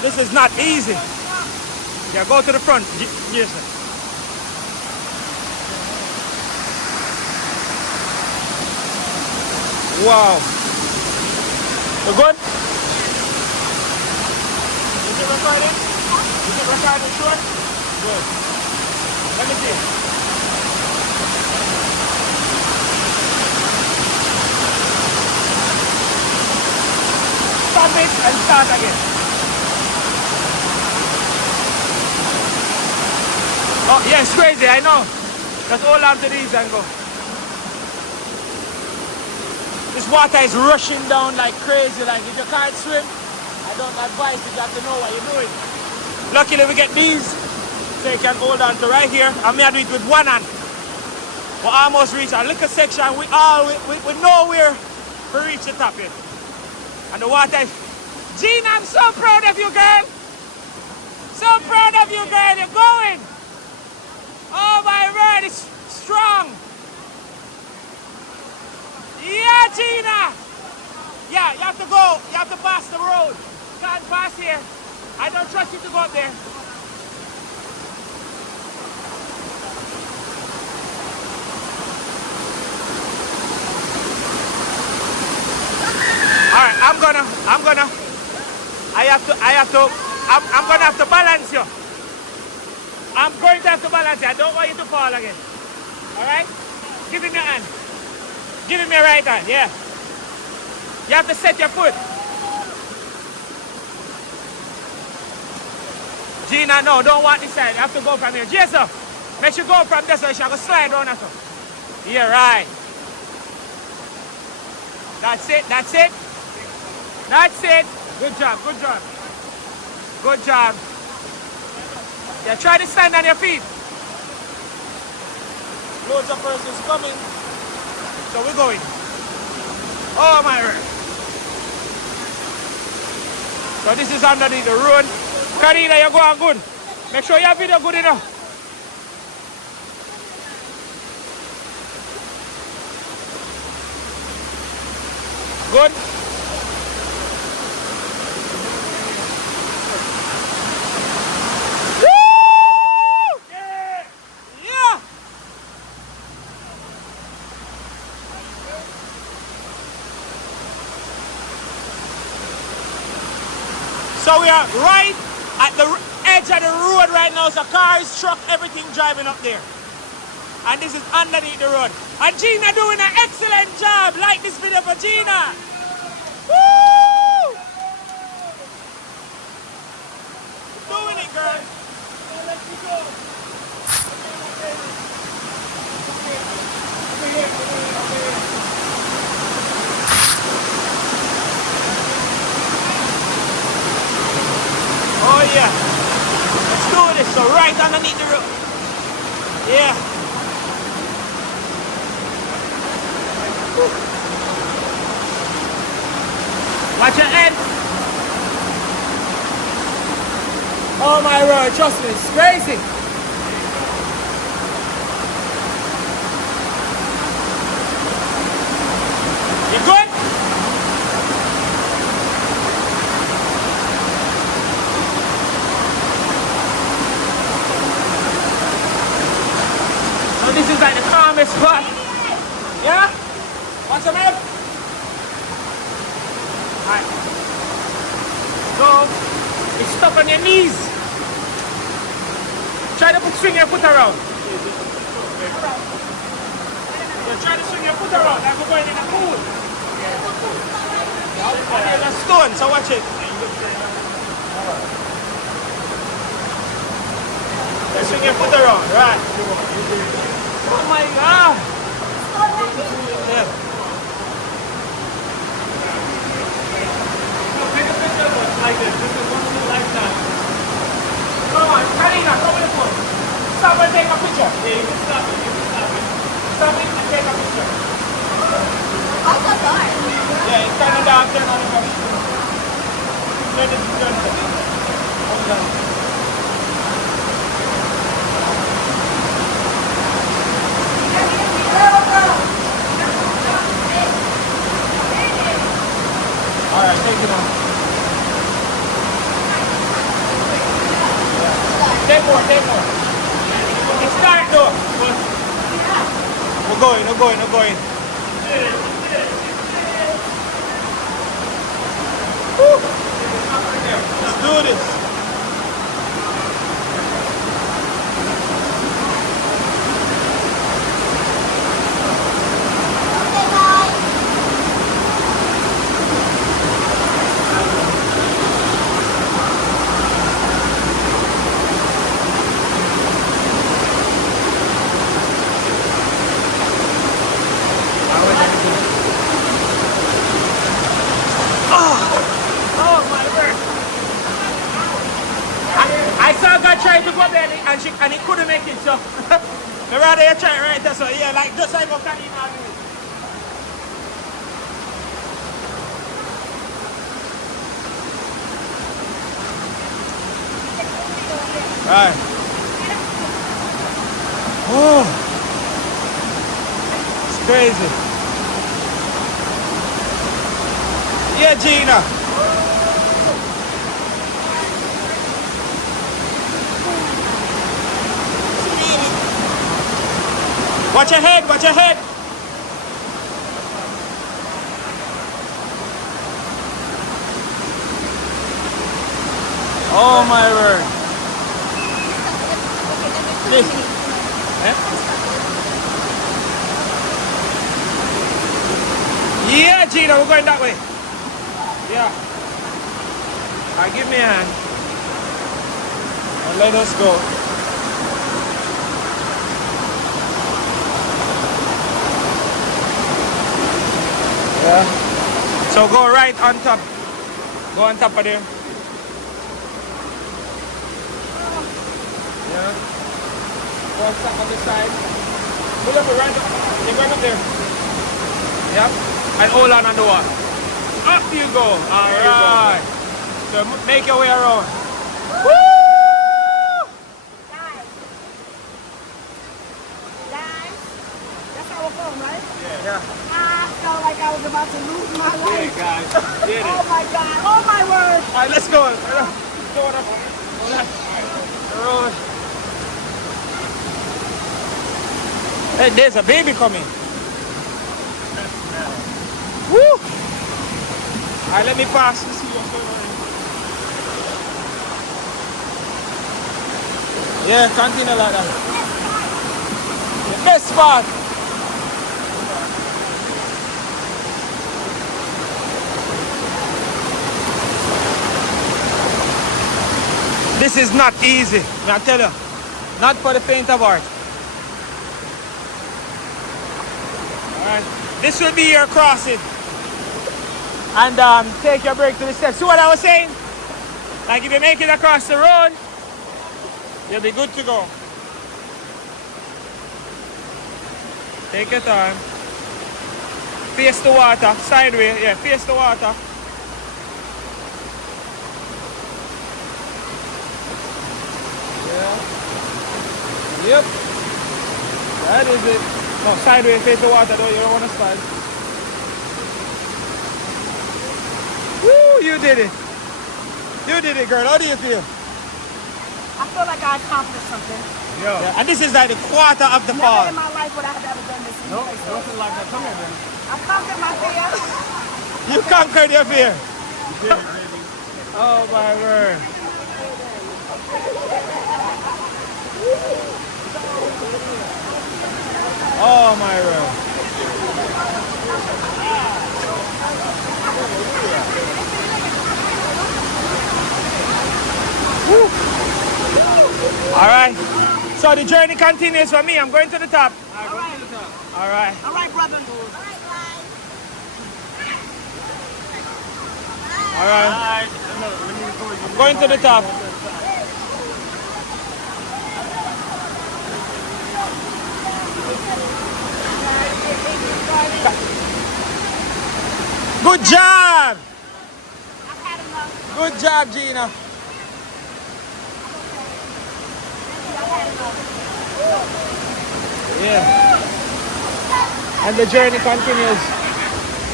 This is not easy. Yeah, go to the front, Jason. Wow. You good? Is it recording? Is it recording short? Good. Let me see. Stop it and start again. Oh, yeah, it's crazy, I know. Just hold on to these and go. This water is rushing down like crazy. Like if you can't swim, I don't advise you. You have to know what you're doing. Luckily we get these so you can hold on to right here. I may do it with one hand. We almost reach a little section. We know where to reach the top here. And the water is... Gina, I'm so proud of you, girl. So proud of you, girl. You're going. Oh my word, it's strong. Gina! Yeah, you have to go. You have to pass the road. You can't pass here. I don't trust you to go up there. Alright, I'm gonna I'm gonna have to balance you. I'm going to have to balance you. I don't want you to fall again. Alright? Give him your hand. Give him your right hand, yeah. You have to set your foot. Gina, no, don't walk this side. You have to go from here. Jason, make sure you go from this way. She'll go slide down after. Yeah, right. That's it, that's it. That's it. Good job, good job. Good job. Yeah, try to stand on your feet. Loads of persons coming. So we're going. Oh my word. So this is underneath the road. Karina, you're going good. Make sure your video good enough. Good. Woo! Yeah. Yeah. So we are right at the edge of the road right now. So cars, truck, everything driving up there. And this is underneath the road. And Gina doing an excellent job. Like this video for Gina. Woo! Doing it, girl. Let's go. Oh yeah. Let's do this. So right underneath the road. Yeah. Watch your head. Oh my word, trust me, it's crazy. You good? So this is like the calmest spot. Yeah? Want some help? Alright. So, it's stuck on your knees. Try to swing your foot around. So try to swing your foot around like we're going in a pool. And there's a stone, so watch it. So swing your foot around, right. Oh my God. Yeah. Like this. This is once in a lifetime. Come on, Karina, come with the phone. Stop and take a picture. Yeah, you can stop it. You can stop it. Stop it and take a picture. How's that dark? Yeah, it's kind of dark. Turn on the camera. Turn it. Hold on. Alright, take it on. Take more. It's dark though. We're going. Woo. Let's do this. Tried to go there and he couldn't make it, so the rather you try right there, so yeah, like just like what Karina do. Right. Oh, it's crazy. Yeah, Gina. Watch your head, watch your head. Oh my word. This. Eh? Yeah, Gina, we're going that way. Yeah. Alright, give me a hand. And let us go. Yeah. So go right on top. Go on top of there. Yeah. Go on top on the side. Pull up right up. You're going up there. Yep. And hold on the wall. Up you go. Alright. So make your way around. Woo! Guys, that's our phone, right? Yeah. I felt like I was about to lose my life. Hey guys, did it. Oh my God, oh my word. Alright, let's go. Let's go up. Hold on. The road. Hey, there's a baby coming. Woo! Alright, let me pass to see what's going on. Yeah, continue like that. The best spot. This is not easy, I tell you. Not for the faint of heart. Alright, this will be your crossing. And take your break to the steps. See what I was saying? Like if you make it across the road, you'll be good to go. Take your time. Face the water, sideways, yeah, face the water. Yep. That is it. No, sideways, face the water though, you don't want to slide. Woo, you did it. You did it, girl. How do you feel? I feel like I accomplished something. Yeah. And this is like the quarter of the fall. Never in my life would I have ever done this. No, nothing like that. Come here, man. I conquered my fear. You conquered your fear. Oh my word. Oh my word. Woo. All right. So the journey continues for me. I'm going to the top. All right. All right. All right, brother. All right. I'm going to the top. Good job. Good job, Gina. Yeah. And the journey continues.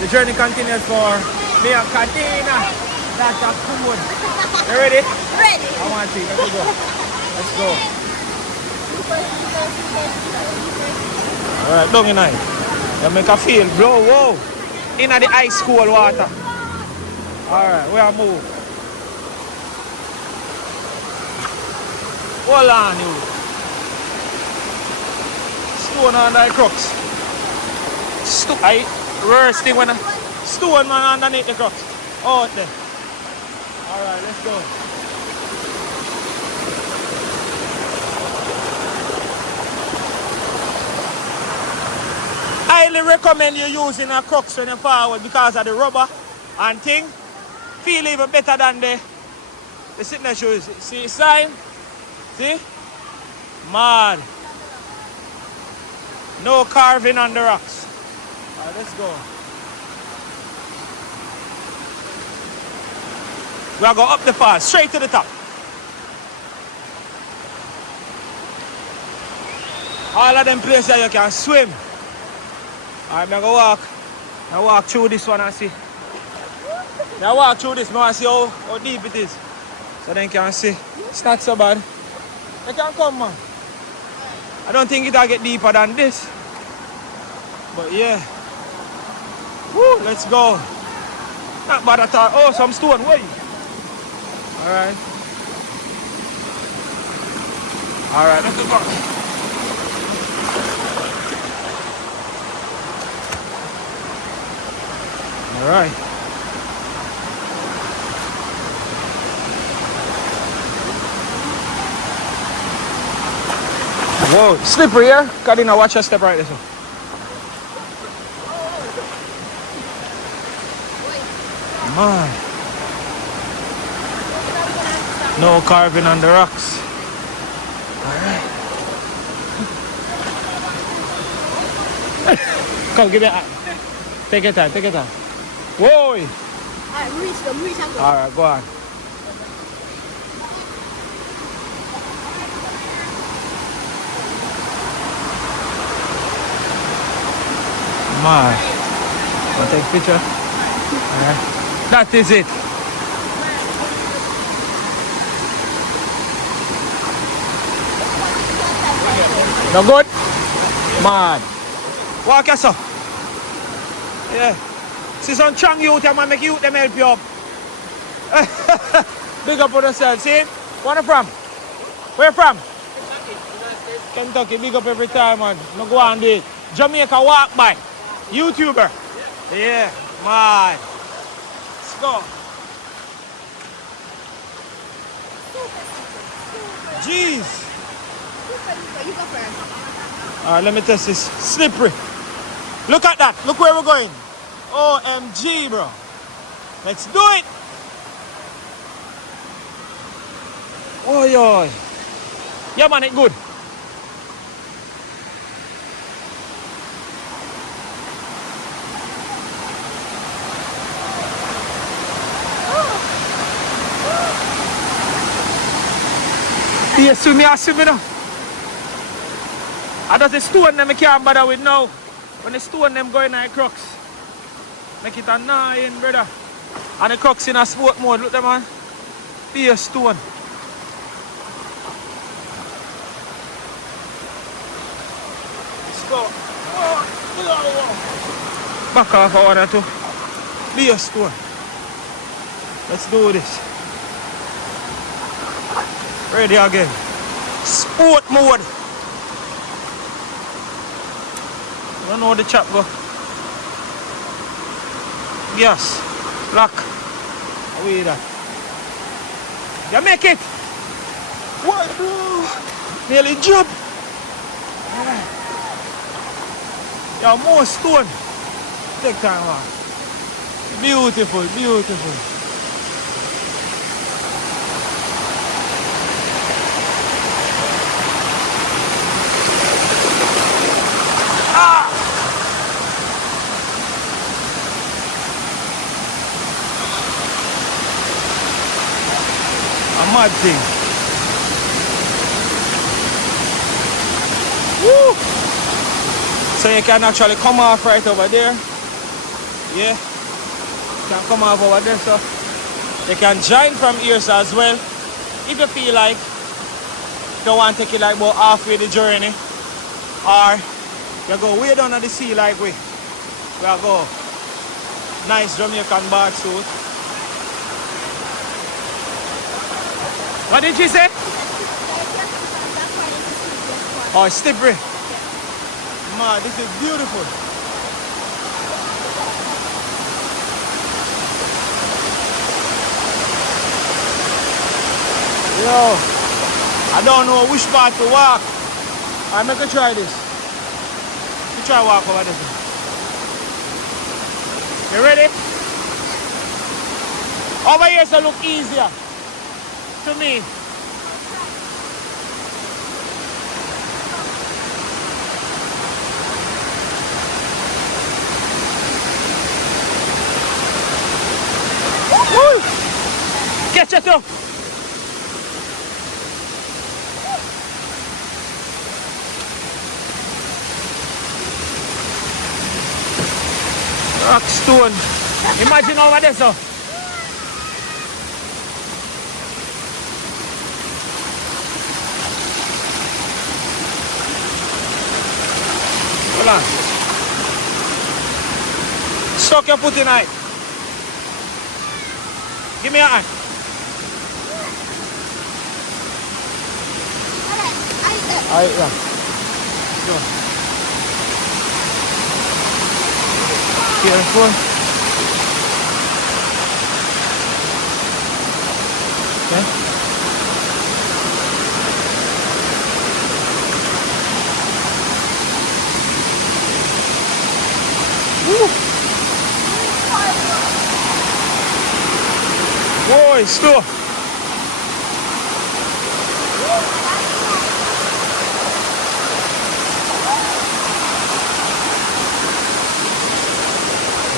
The journey continues for me and Katina. That's a food. You ready? Ready. I want to see. Let's go. Let's go. Alright, down in here. You make a feel. Blow, whoa. In the ice cold water. Alright, we are move. Hold on, you. Stone on the crux. Worst thing when stone man underneath the crux. Out there. Alright, let's go. I highly recommend you using a crux when you forward because of the rubber and thing. Feel even better than the sitting shoes. See sign? See? Mad. No carving on the rocks. Alright, let's go. We'll go up the fall, straight to the top. All of them places you can swim. Alright, I'm gonna walk through this one and see. Now walk through this, I want to see how deep it is. So then you can see. It's not so bad. You can come, man. I don't think it'll get deeper than this. But yeah. Woo, let's go. Not bad at all. Oh, some stone. Wait. Alright. Alright, let's go. Alright. Whoa, slippery here. Kadina, watch your step right this one. Man. No carving on the rocks. Alright. Come, give me a... Take your time, take your time. Whoa! Alright, reach and go. Alright, go on. Man. Want to take a picture? Alright. That is it. No good? Man. Walk yourself. Yeah. See some strong youth, man, make youth them help you up. Big up on yourself, see? Where you from? Where you from? Kentucky, big up every time, man. No go on do it. Jamaica walk by. YouTuber. Yeah, man. Let's go. Jeez. You go first. Alright, let me test this. Slippery. Look at that. Look where we're going. OMG, bro. Let's do it. Oh, yo. Yeah, man, it's good. Yes, me, I see me now. I just the stone them I can't bother with now. When the stone them going like crux. Make it a 9, brother. And the crux in a sport mode, look them man. Be a stone. Let's go. Back off a one or two. Be a stone. Let's do this. Ready again. Sport mode. You don't know the chap go. Yes. Lock. Away that. You make it. What, bro? Nearly jump. Yeah, more stone. Take time, man. Beautiful, beautiful. Mad thing. Woo! So you can actually come off right over there. Yeah. You can come off over there, so you can join from here so as well. If you feel like you don't want to take it like about halfway the journey. Or you go way down at the sea like we go. Nice Jamaican bath suit. What did you say? Oh, it's slippery. Man, this is beautiful. Yo, I don't know which part to walk. I'm going to try this. You try walk over this. You ready? Over here so look easier. To me. Woo! Catch it up. Rock stone. Imagine over there, so. Hold on. Stuck your foot in it. Give me your hand. Alright, yeah. Go. Careful. Okay. Woo. Whoa, it's slow.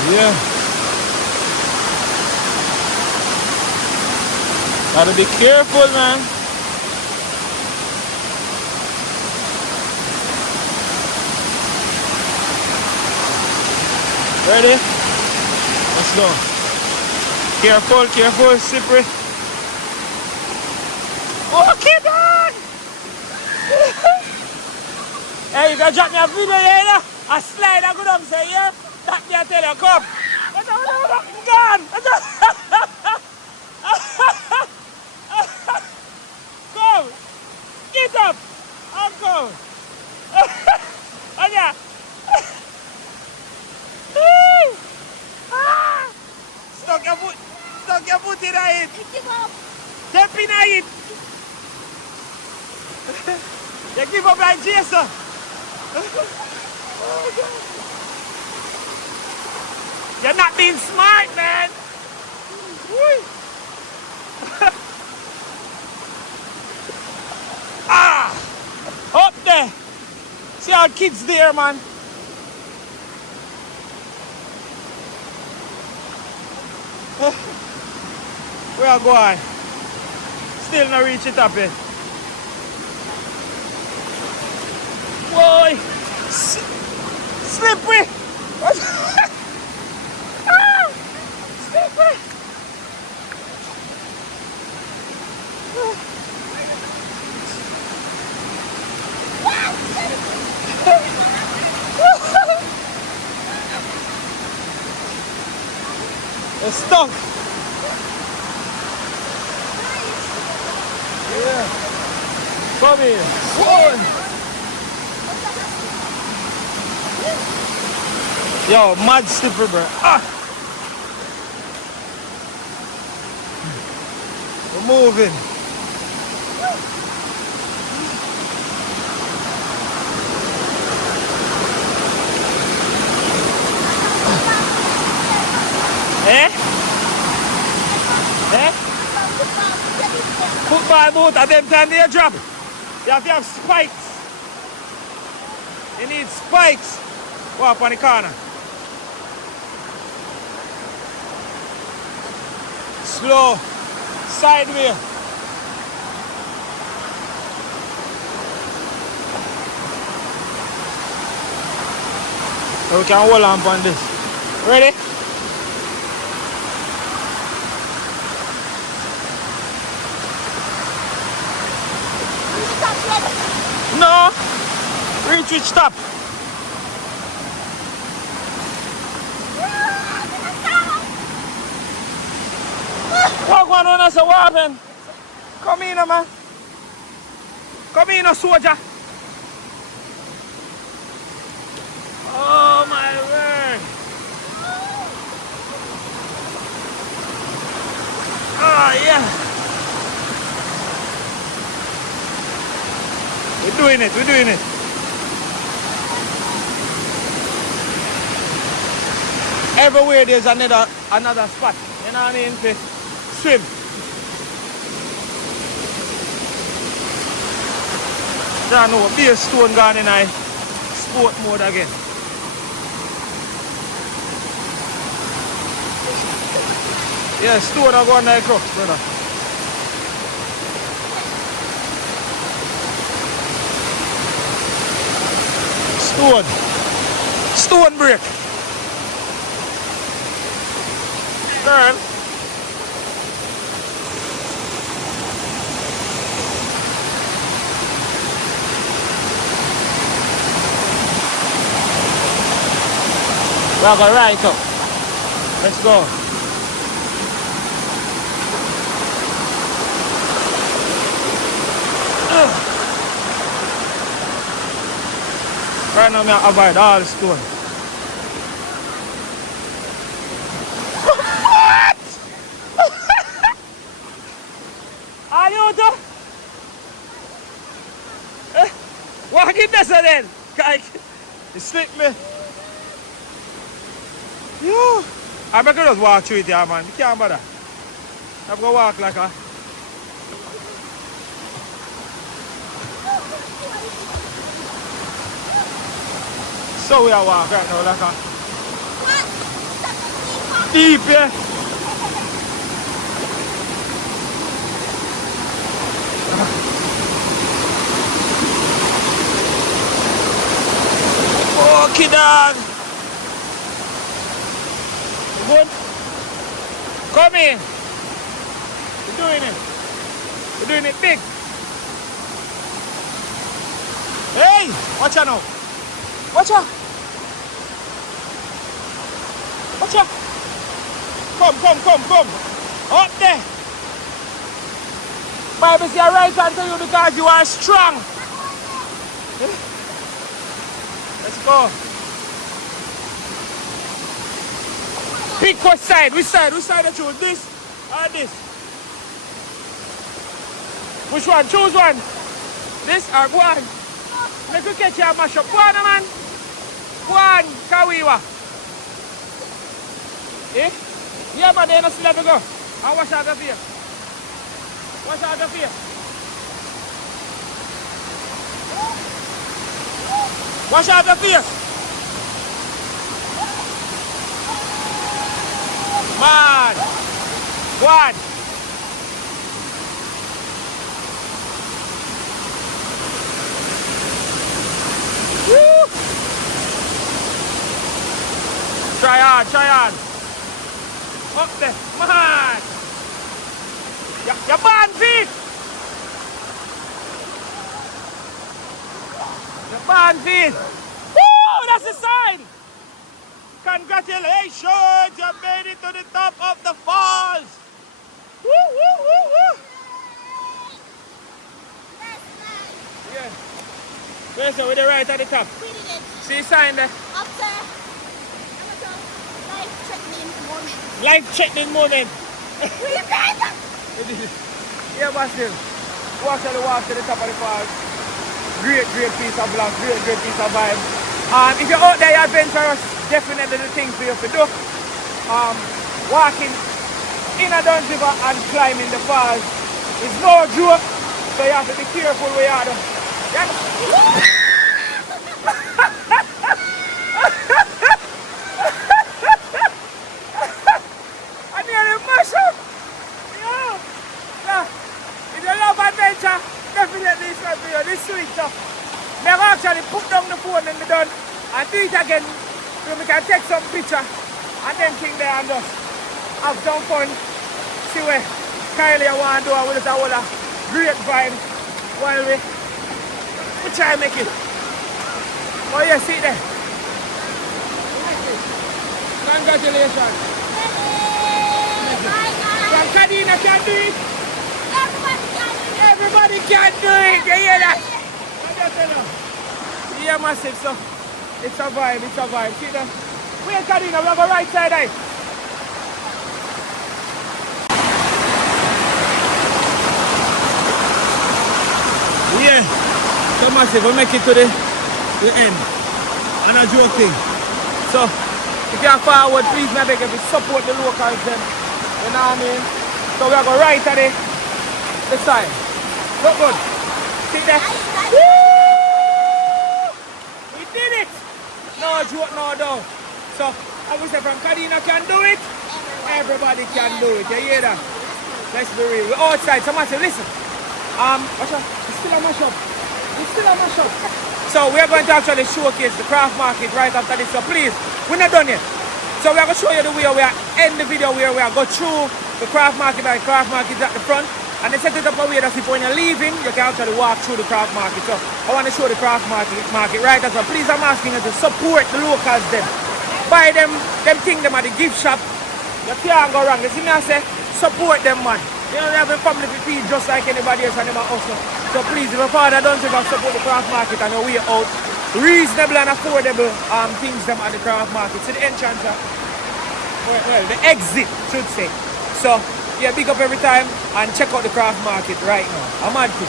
Yeah. Gotta be careful, man. Ready? Let's go. Careful, careful, slippery. Oh, keep on! Hey, you gotta drop me a video here, you know? A slide, I go down, say, yeah? That me, I tell you, come. Gone! Come! Get up! I'm coming. Anya! Stuck your foot in it. Step in it. You give up like Jason. You're not being smart, man. Up there. See our kids there, man. Where I go on? Still not reach it up yet. Boy! Slippery! Slippery! It's stuck. Yeah. Come here. One. Yo, mad slippery, bro. We're moving. Eh? Eh? Football boot at them time they drop. You have to have spikes. You need spikes. Walk on the corner. Slow. Sideways. So we can hold on this. Ready? No. Reach which stop. Walk one on us a weapon. Come in, man. Come in, soldier. Oh my word. Oh yeah. We're doing it, we're doing it. Everywhere there's another spot. You know what I mean? To swim. Don't know, be a stone gone in I sport mode again. Yeah, stone are going like crooks, brother. Stone break. Turn. We're going right up. Let's go. Right now, I avoid all the stone. What? Are you out? Walk in there then. You slip me. Yo. I'm going to just walk through it here, man. You can't bother. I'm going to walk like a... So we are walking right now like a... Deep, yeah. Okay, dog. Good. Come in. You're doing it. You're doing it big. Hey, watch out now. Watch out. Watch out. Come. Up there. Bible say right hand to you because you are strong. Let's go. Pick which side? Which side that you choose? This or this? Which one? Choose one. This or go on. Make you catch your mash up. Go on, man. Go on, Kawiwa. Eh? Yeah, man, they're not still let me go. And wash out the face. Wash out the face. Wash out the face. Man. One. Woo. Try on. Up there. Man. Your band feet. Your band feet. Woo, that's the sign. Congratulations, you made it to the top of the falls. Woo. Yeah. Where's the with the right at the top? We did it. See the sign there? Up there. Life-threatening moment. Life-threatening moment. We did it. Yeah, but still, walk to the top of the falls. Great piece of vlog, great piece of vibe. If you're out there, you're adventurous, definitely the thing for you to do. Walking in a Dunn River and climbing the falls is no joke, so you have to be careful where you are. I nearly mash up. If you love adventure, definitely it's not for you. This sweet stuff. Never actually put down the phone in the Dunn and do it again so we can take some picture and then think there and just have some fun. See where Kylie want to do with us a whole great vibe while we try and make it. Oh yeah, see there. Congratulations. From Kadina can do it. Everybody can do it. You hear that? Yeah, massive. So it's a vibe. See that? Where Kadina? We have a right side eye. Yeah. So massive. We make it to the end. And a joke thing. So if you are forward, please maybe if you support the locals then. You know what I mean? So we are going right at the side. Look good. See that? Woo! We did it! No joke, no doubt. So I would say from Kadina can do it, everybody can do it. You hear that? Let's be real. We're outside. Someone say, listen. Watch out. It's still a mashup. So we're going to actually showcase the craft market right after this. So please, we're not done yet. So we're going to show you the way we are end the video where we are go through the craft market. The craft market is at the front. And they set it up a way that if when you're leaving, you can actually walk through the craft market. So I want to show the craft market right as well. Please, I'm asking you to support the locals then. buy them thing them at the gift shop. You can't go wrong. You see me I say, support them, man. You know, they have a family to feed just like anybody else and them also. So please, if your father don't ever support the craft market and you way out reasonable and affordable things them at the craft market. So the entrance, well, the exit should say. So yeah, big up every time and check out the craft market right now. I'm mad thing.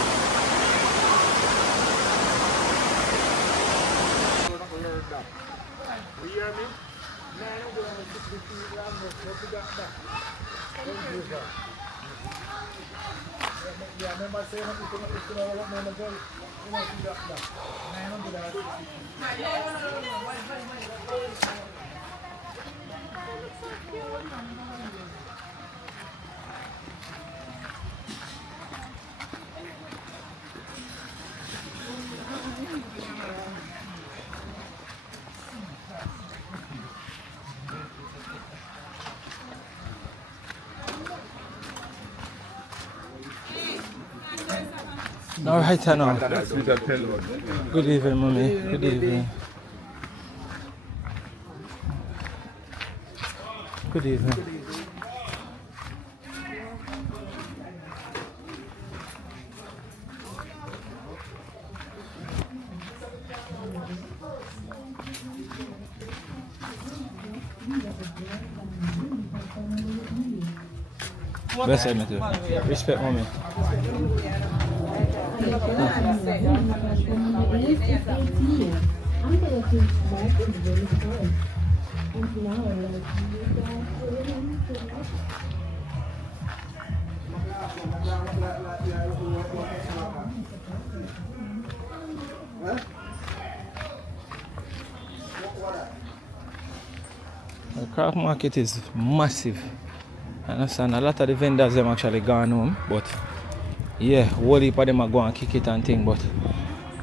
All right, I know. Good evening, mommy. Good evening. Good evening. Bless her, too. Respect, mommy. The craft market is massive. I understand a lot of the vendors them actually gone home, but yeah, whole heap of them are going to kick it and thing, but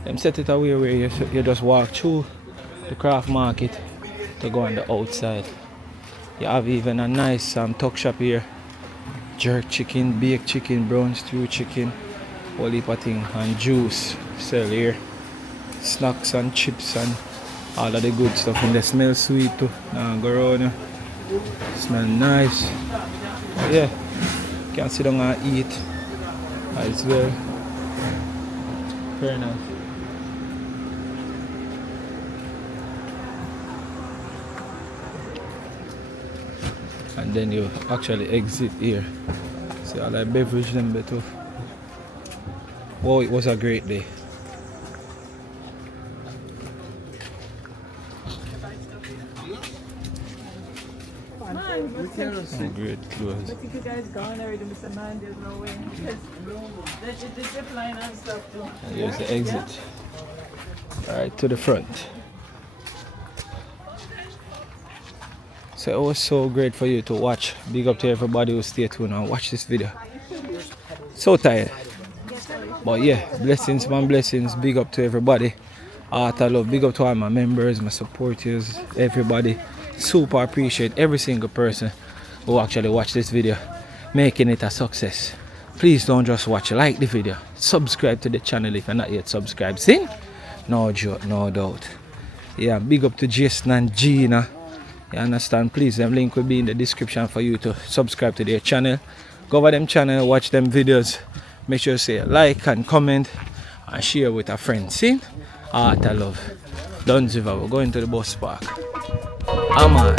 them set it away where you just walk through the craft market to go on the outside. You have even a nice tuck shop here. Jerk chicken, baked chicken, brown stew chicken, whole heap of thing, and juice sell here. Snacks and chips and all of the good stuff, and they smell sweet too. Now go around, smell nice. But yeah, you can sit down and eat as well. Very nice. And then you actually exit here. See all the beverage them better. Wow, it was a great day. Oh, great clothes. I think you guys gone already, Mr. Man. There's no way. There's the zip line and stuff too. And here's the exit. Alright, to the front. So it was so great for you to watch. Big up to everybody who stay tuned and watch this video. So tired. But yeah, blessings man, blessings. Big up to everybody. Heart of love. Big up to all my members, my supporters, everybody. Super appreciate every single person who actually watched this video, making it a success. Please don't just watch, like the video, subscribe to the channel if you're not yet subscribed. See? No joke, no doubt. Yeah, big up to Jason and Gina. You understand? Please, the link will be in the description for you to subscribe to their channel. Go over them channel, watch them videos. Make sure you say like and comment and share with a friend. See? Heart of love. Dunn, we're going to the bus park. I'm out.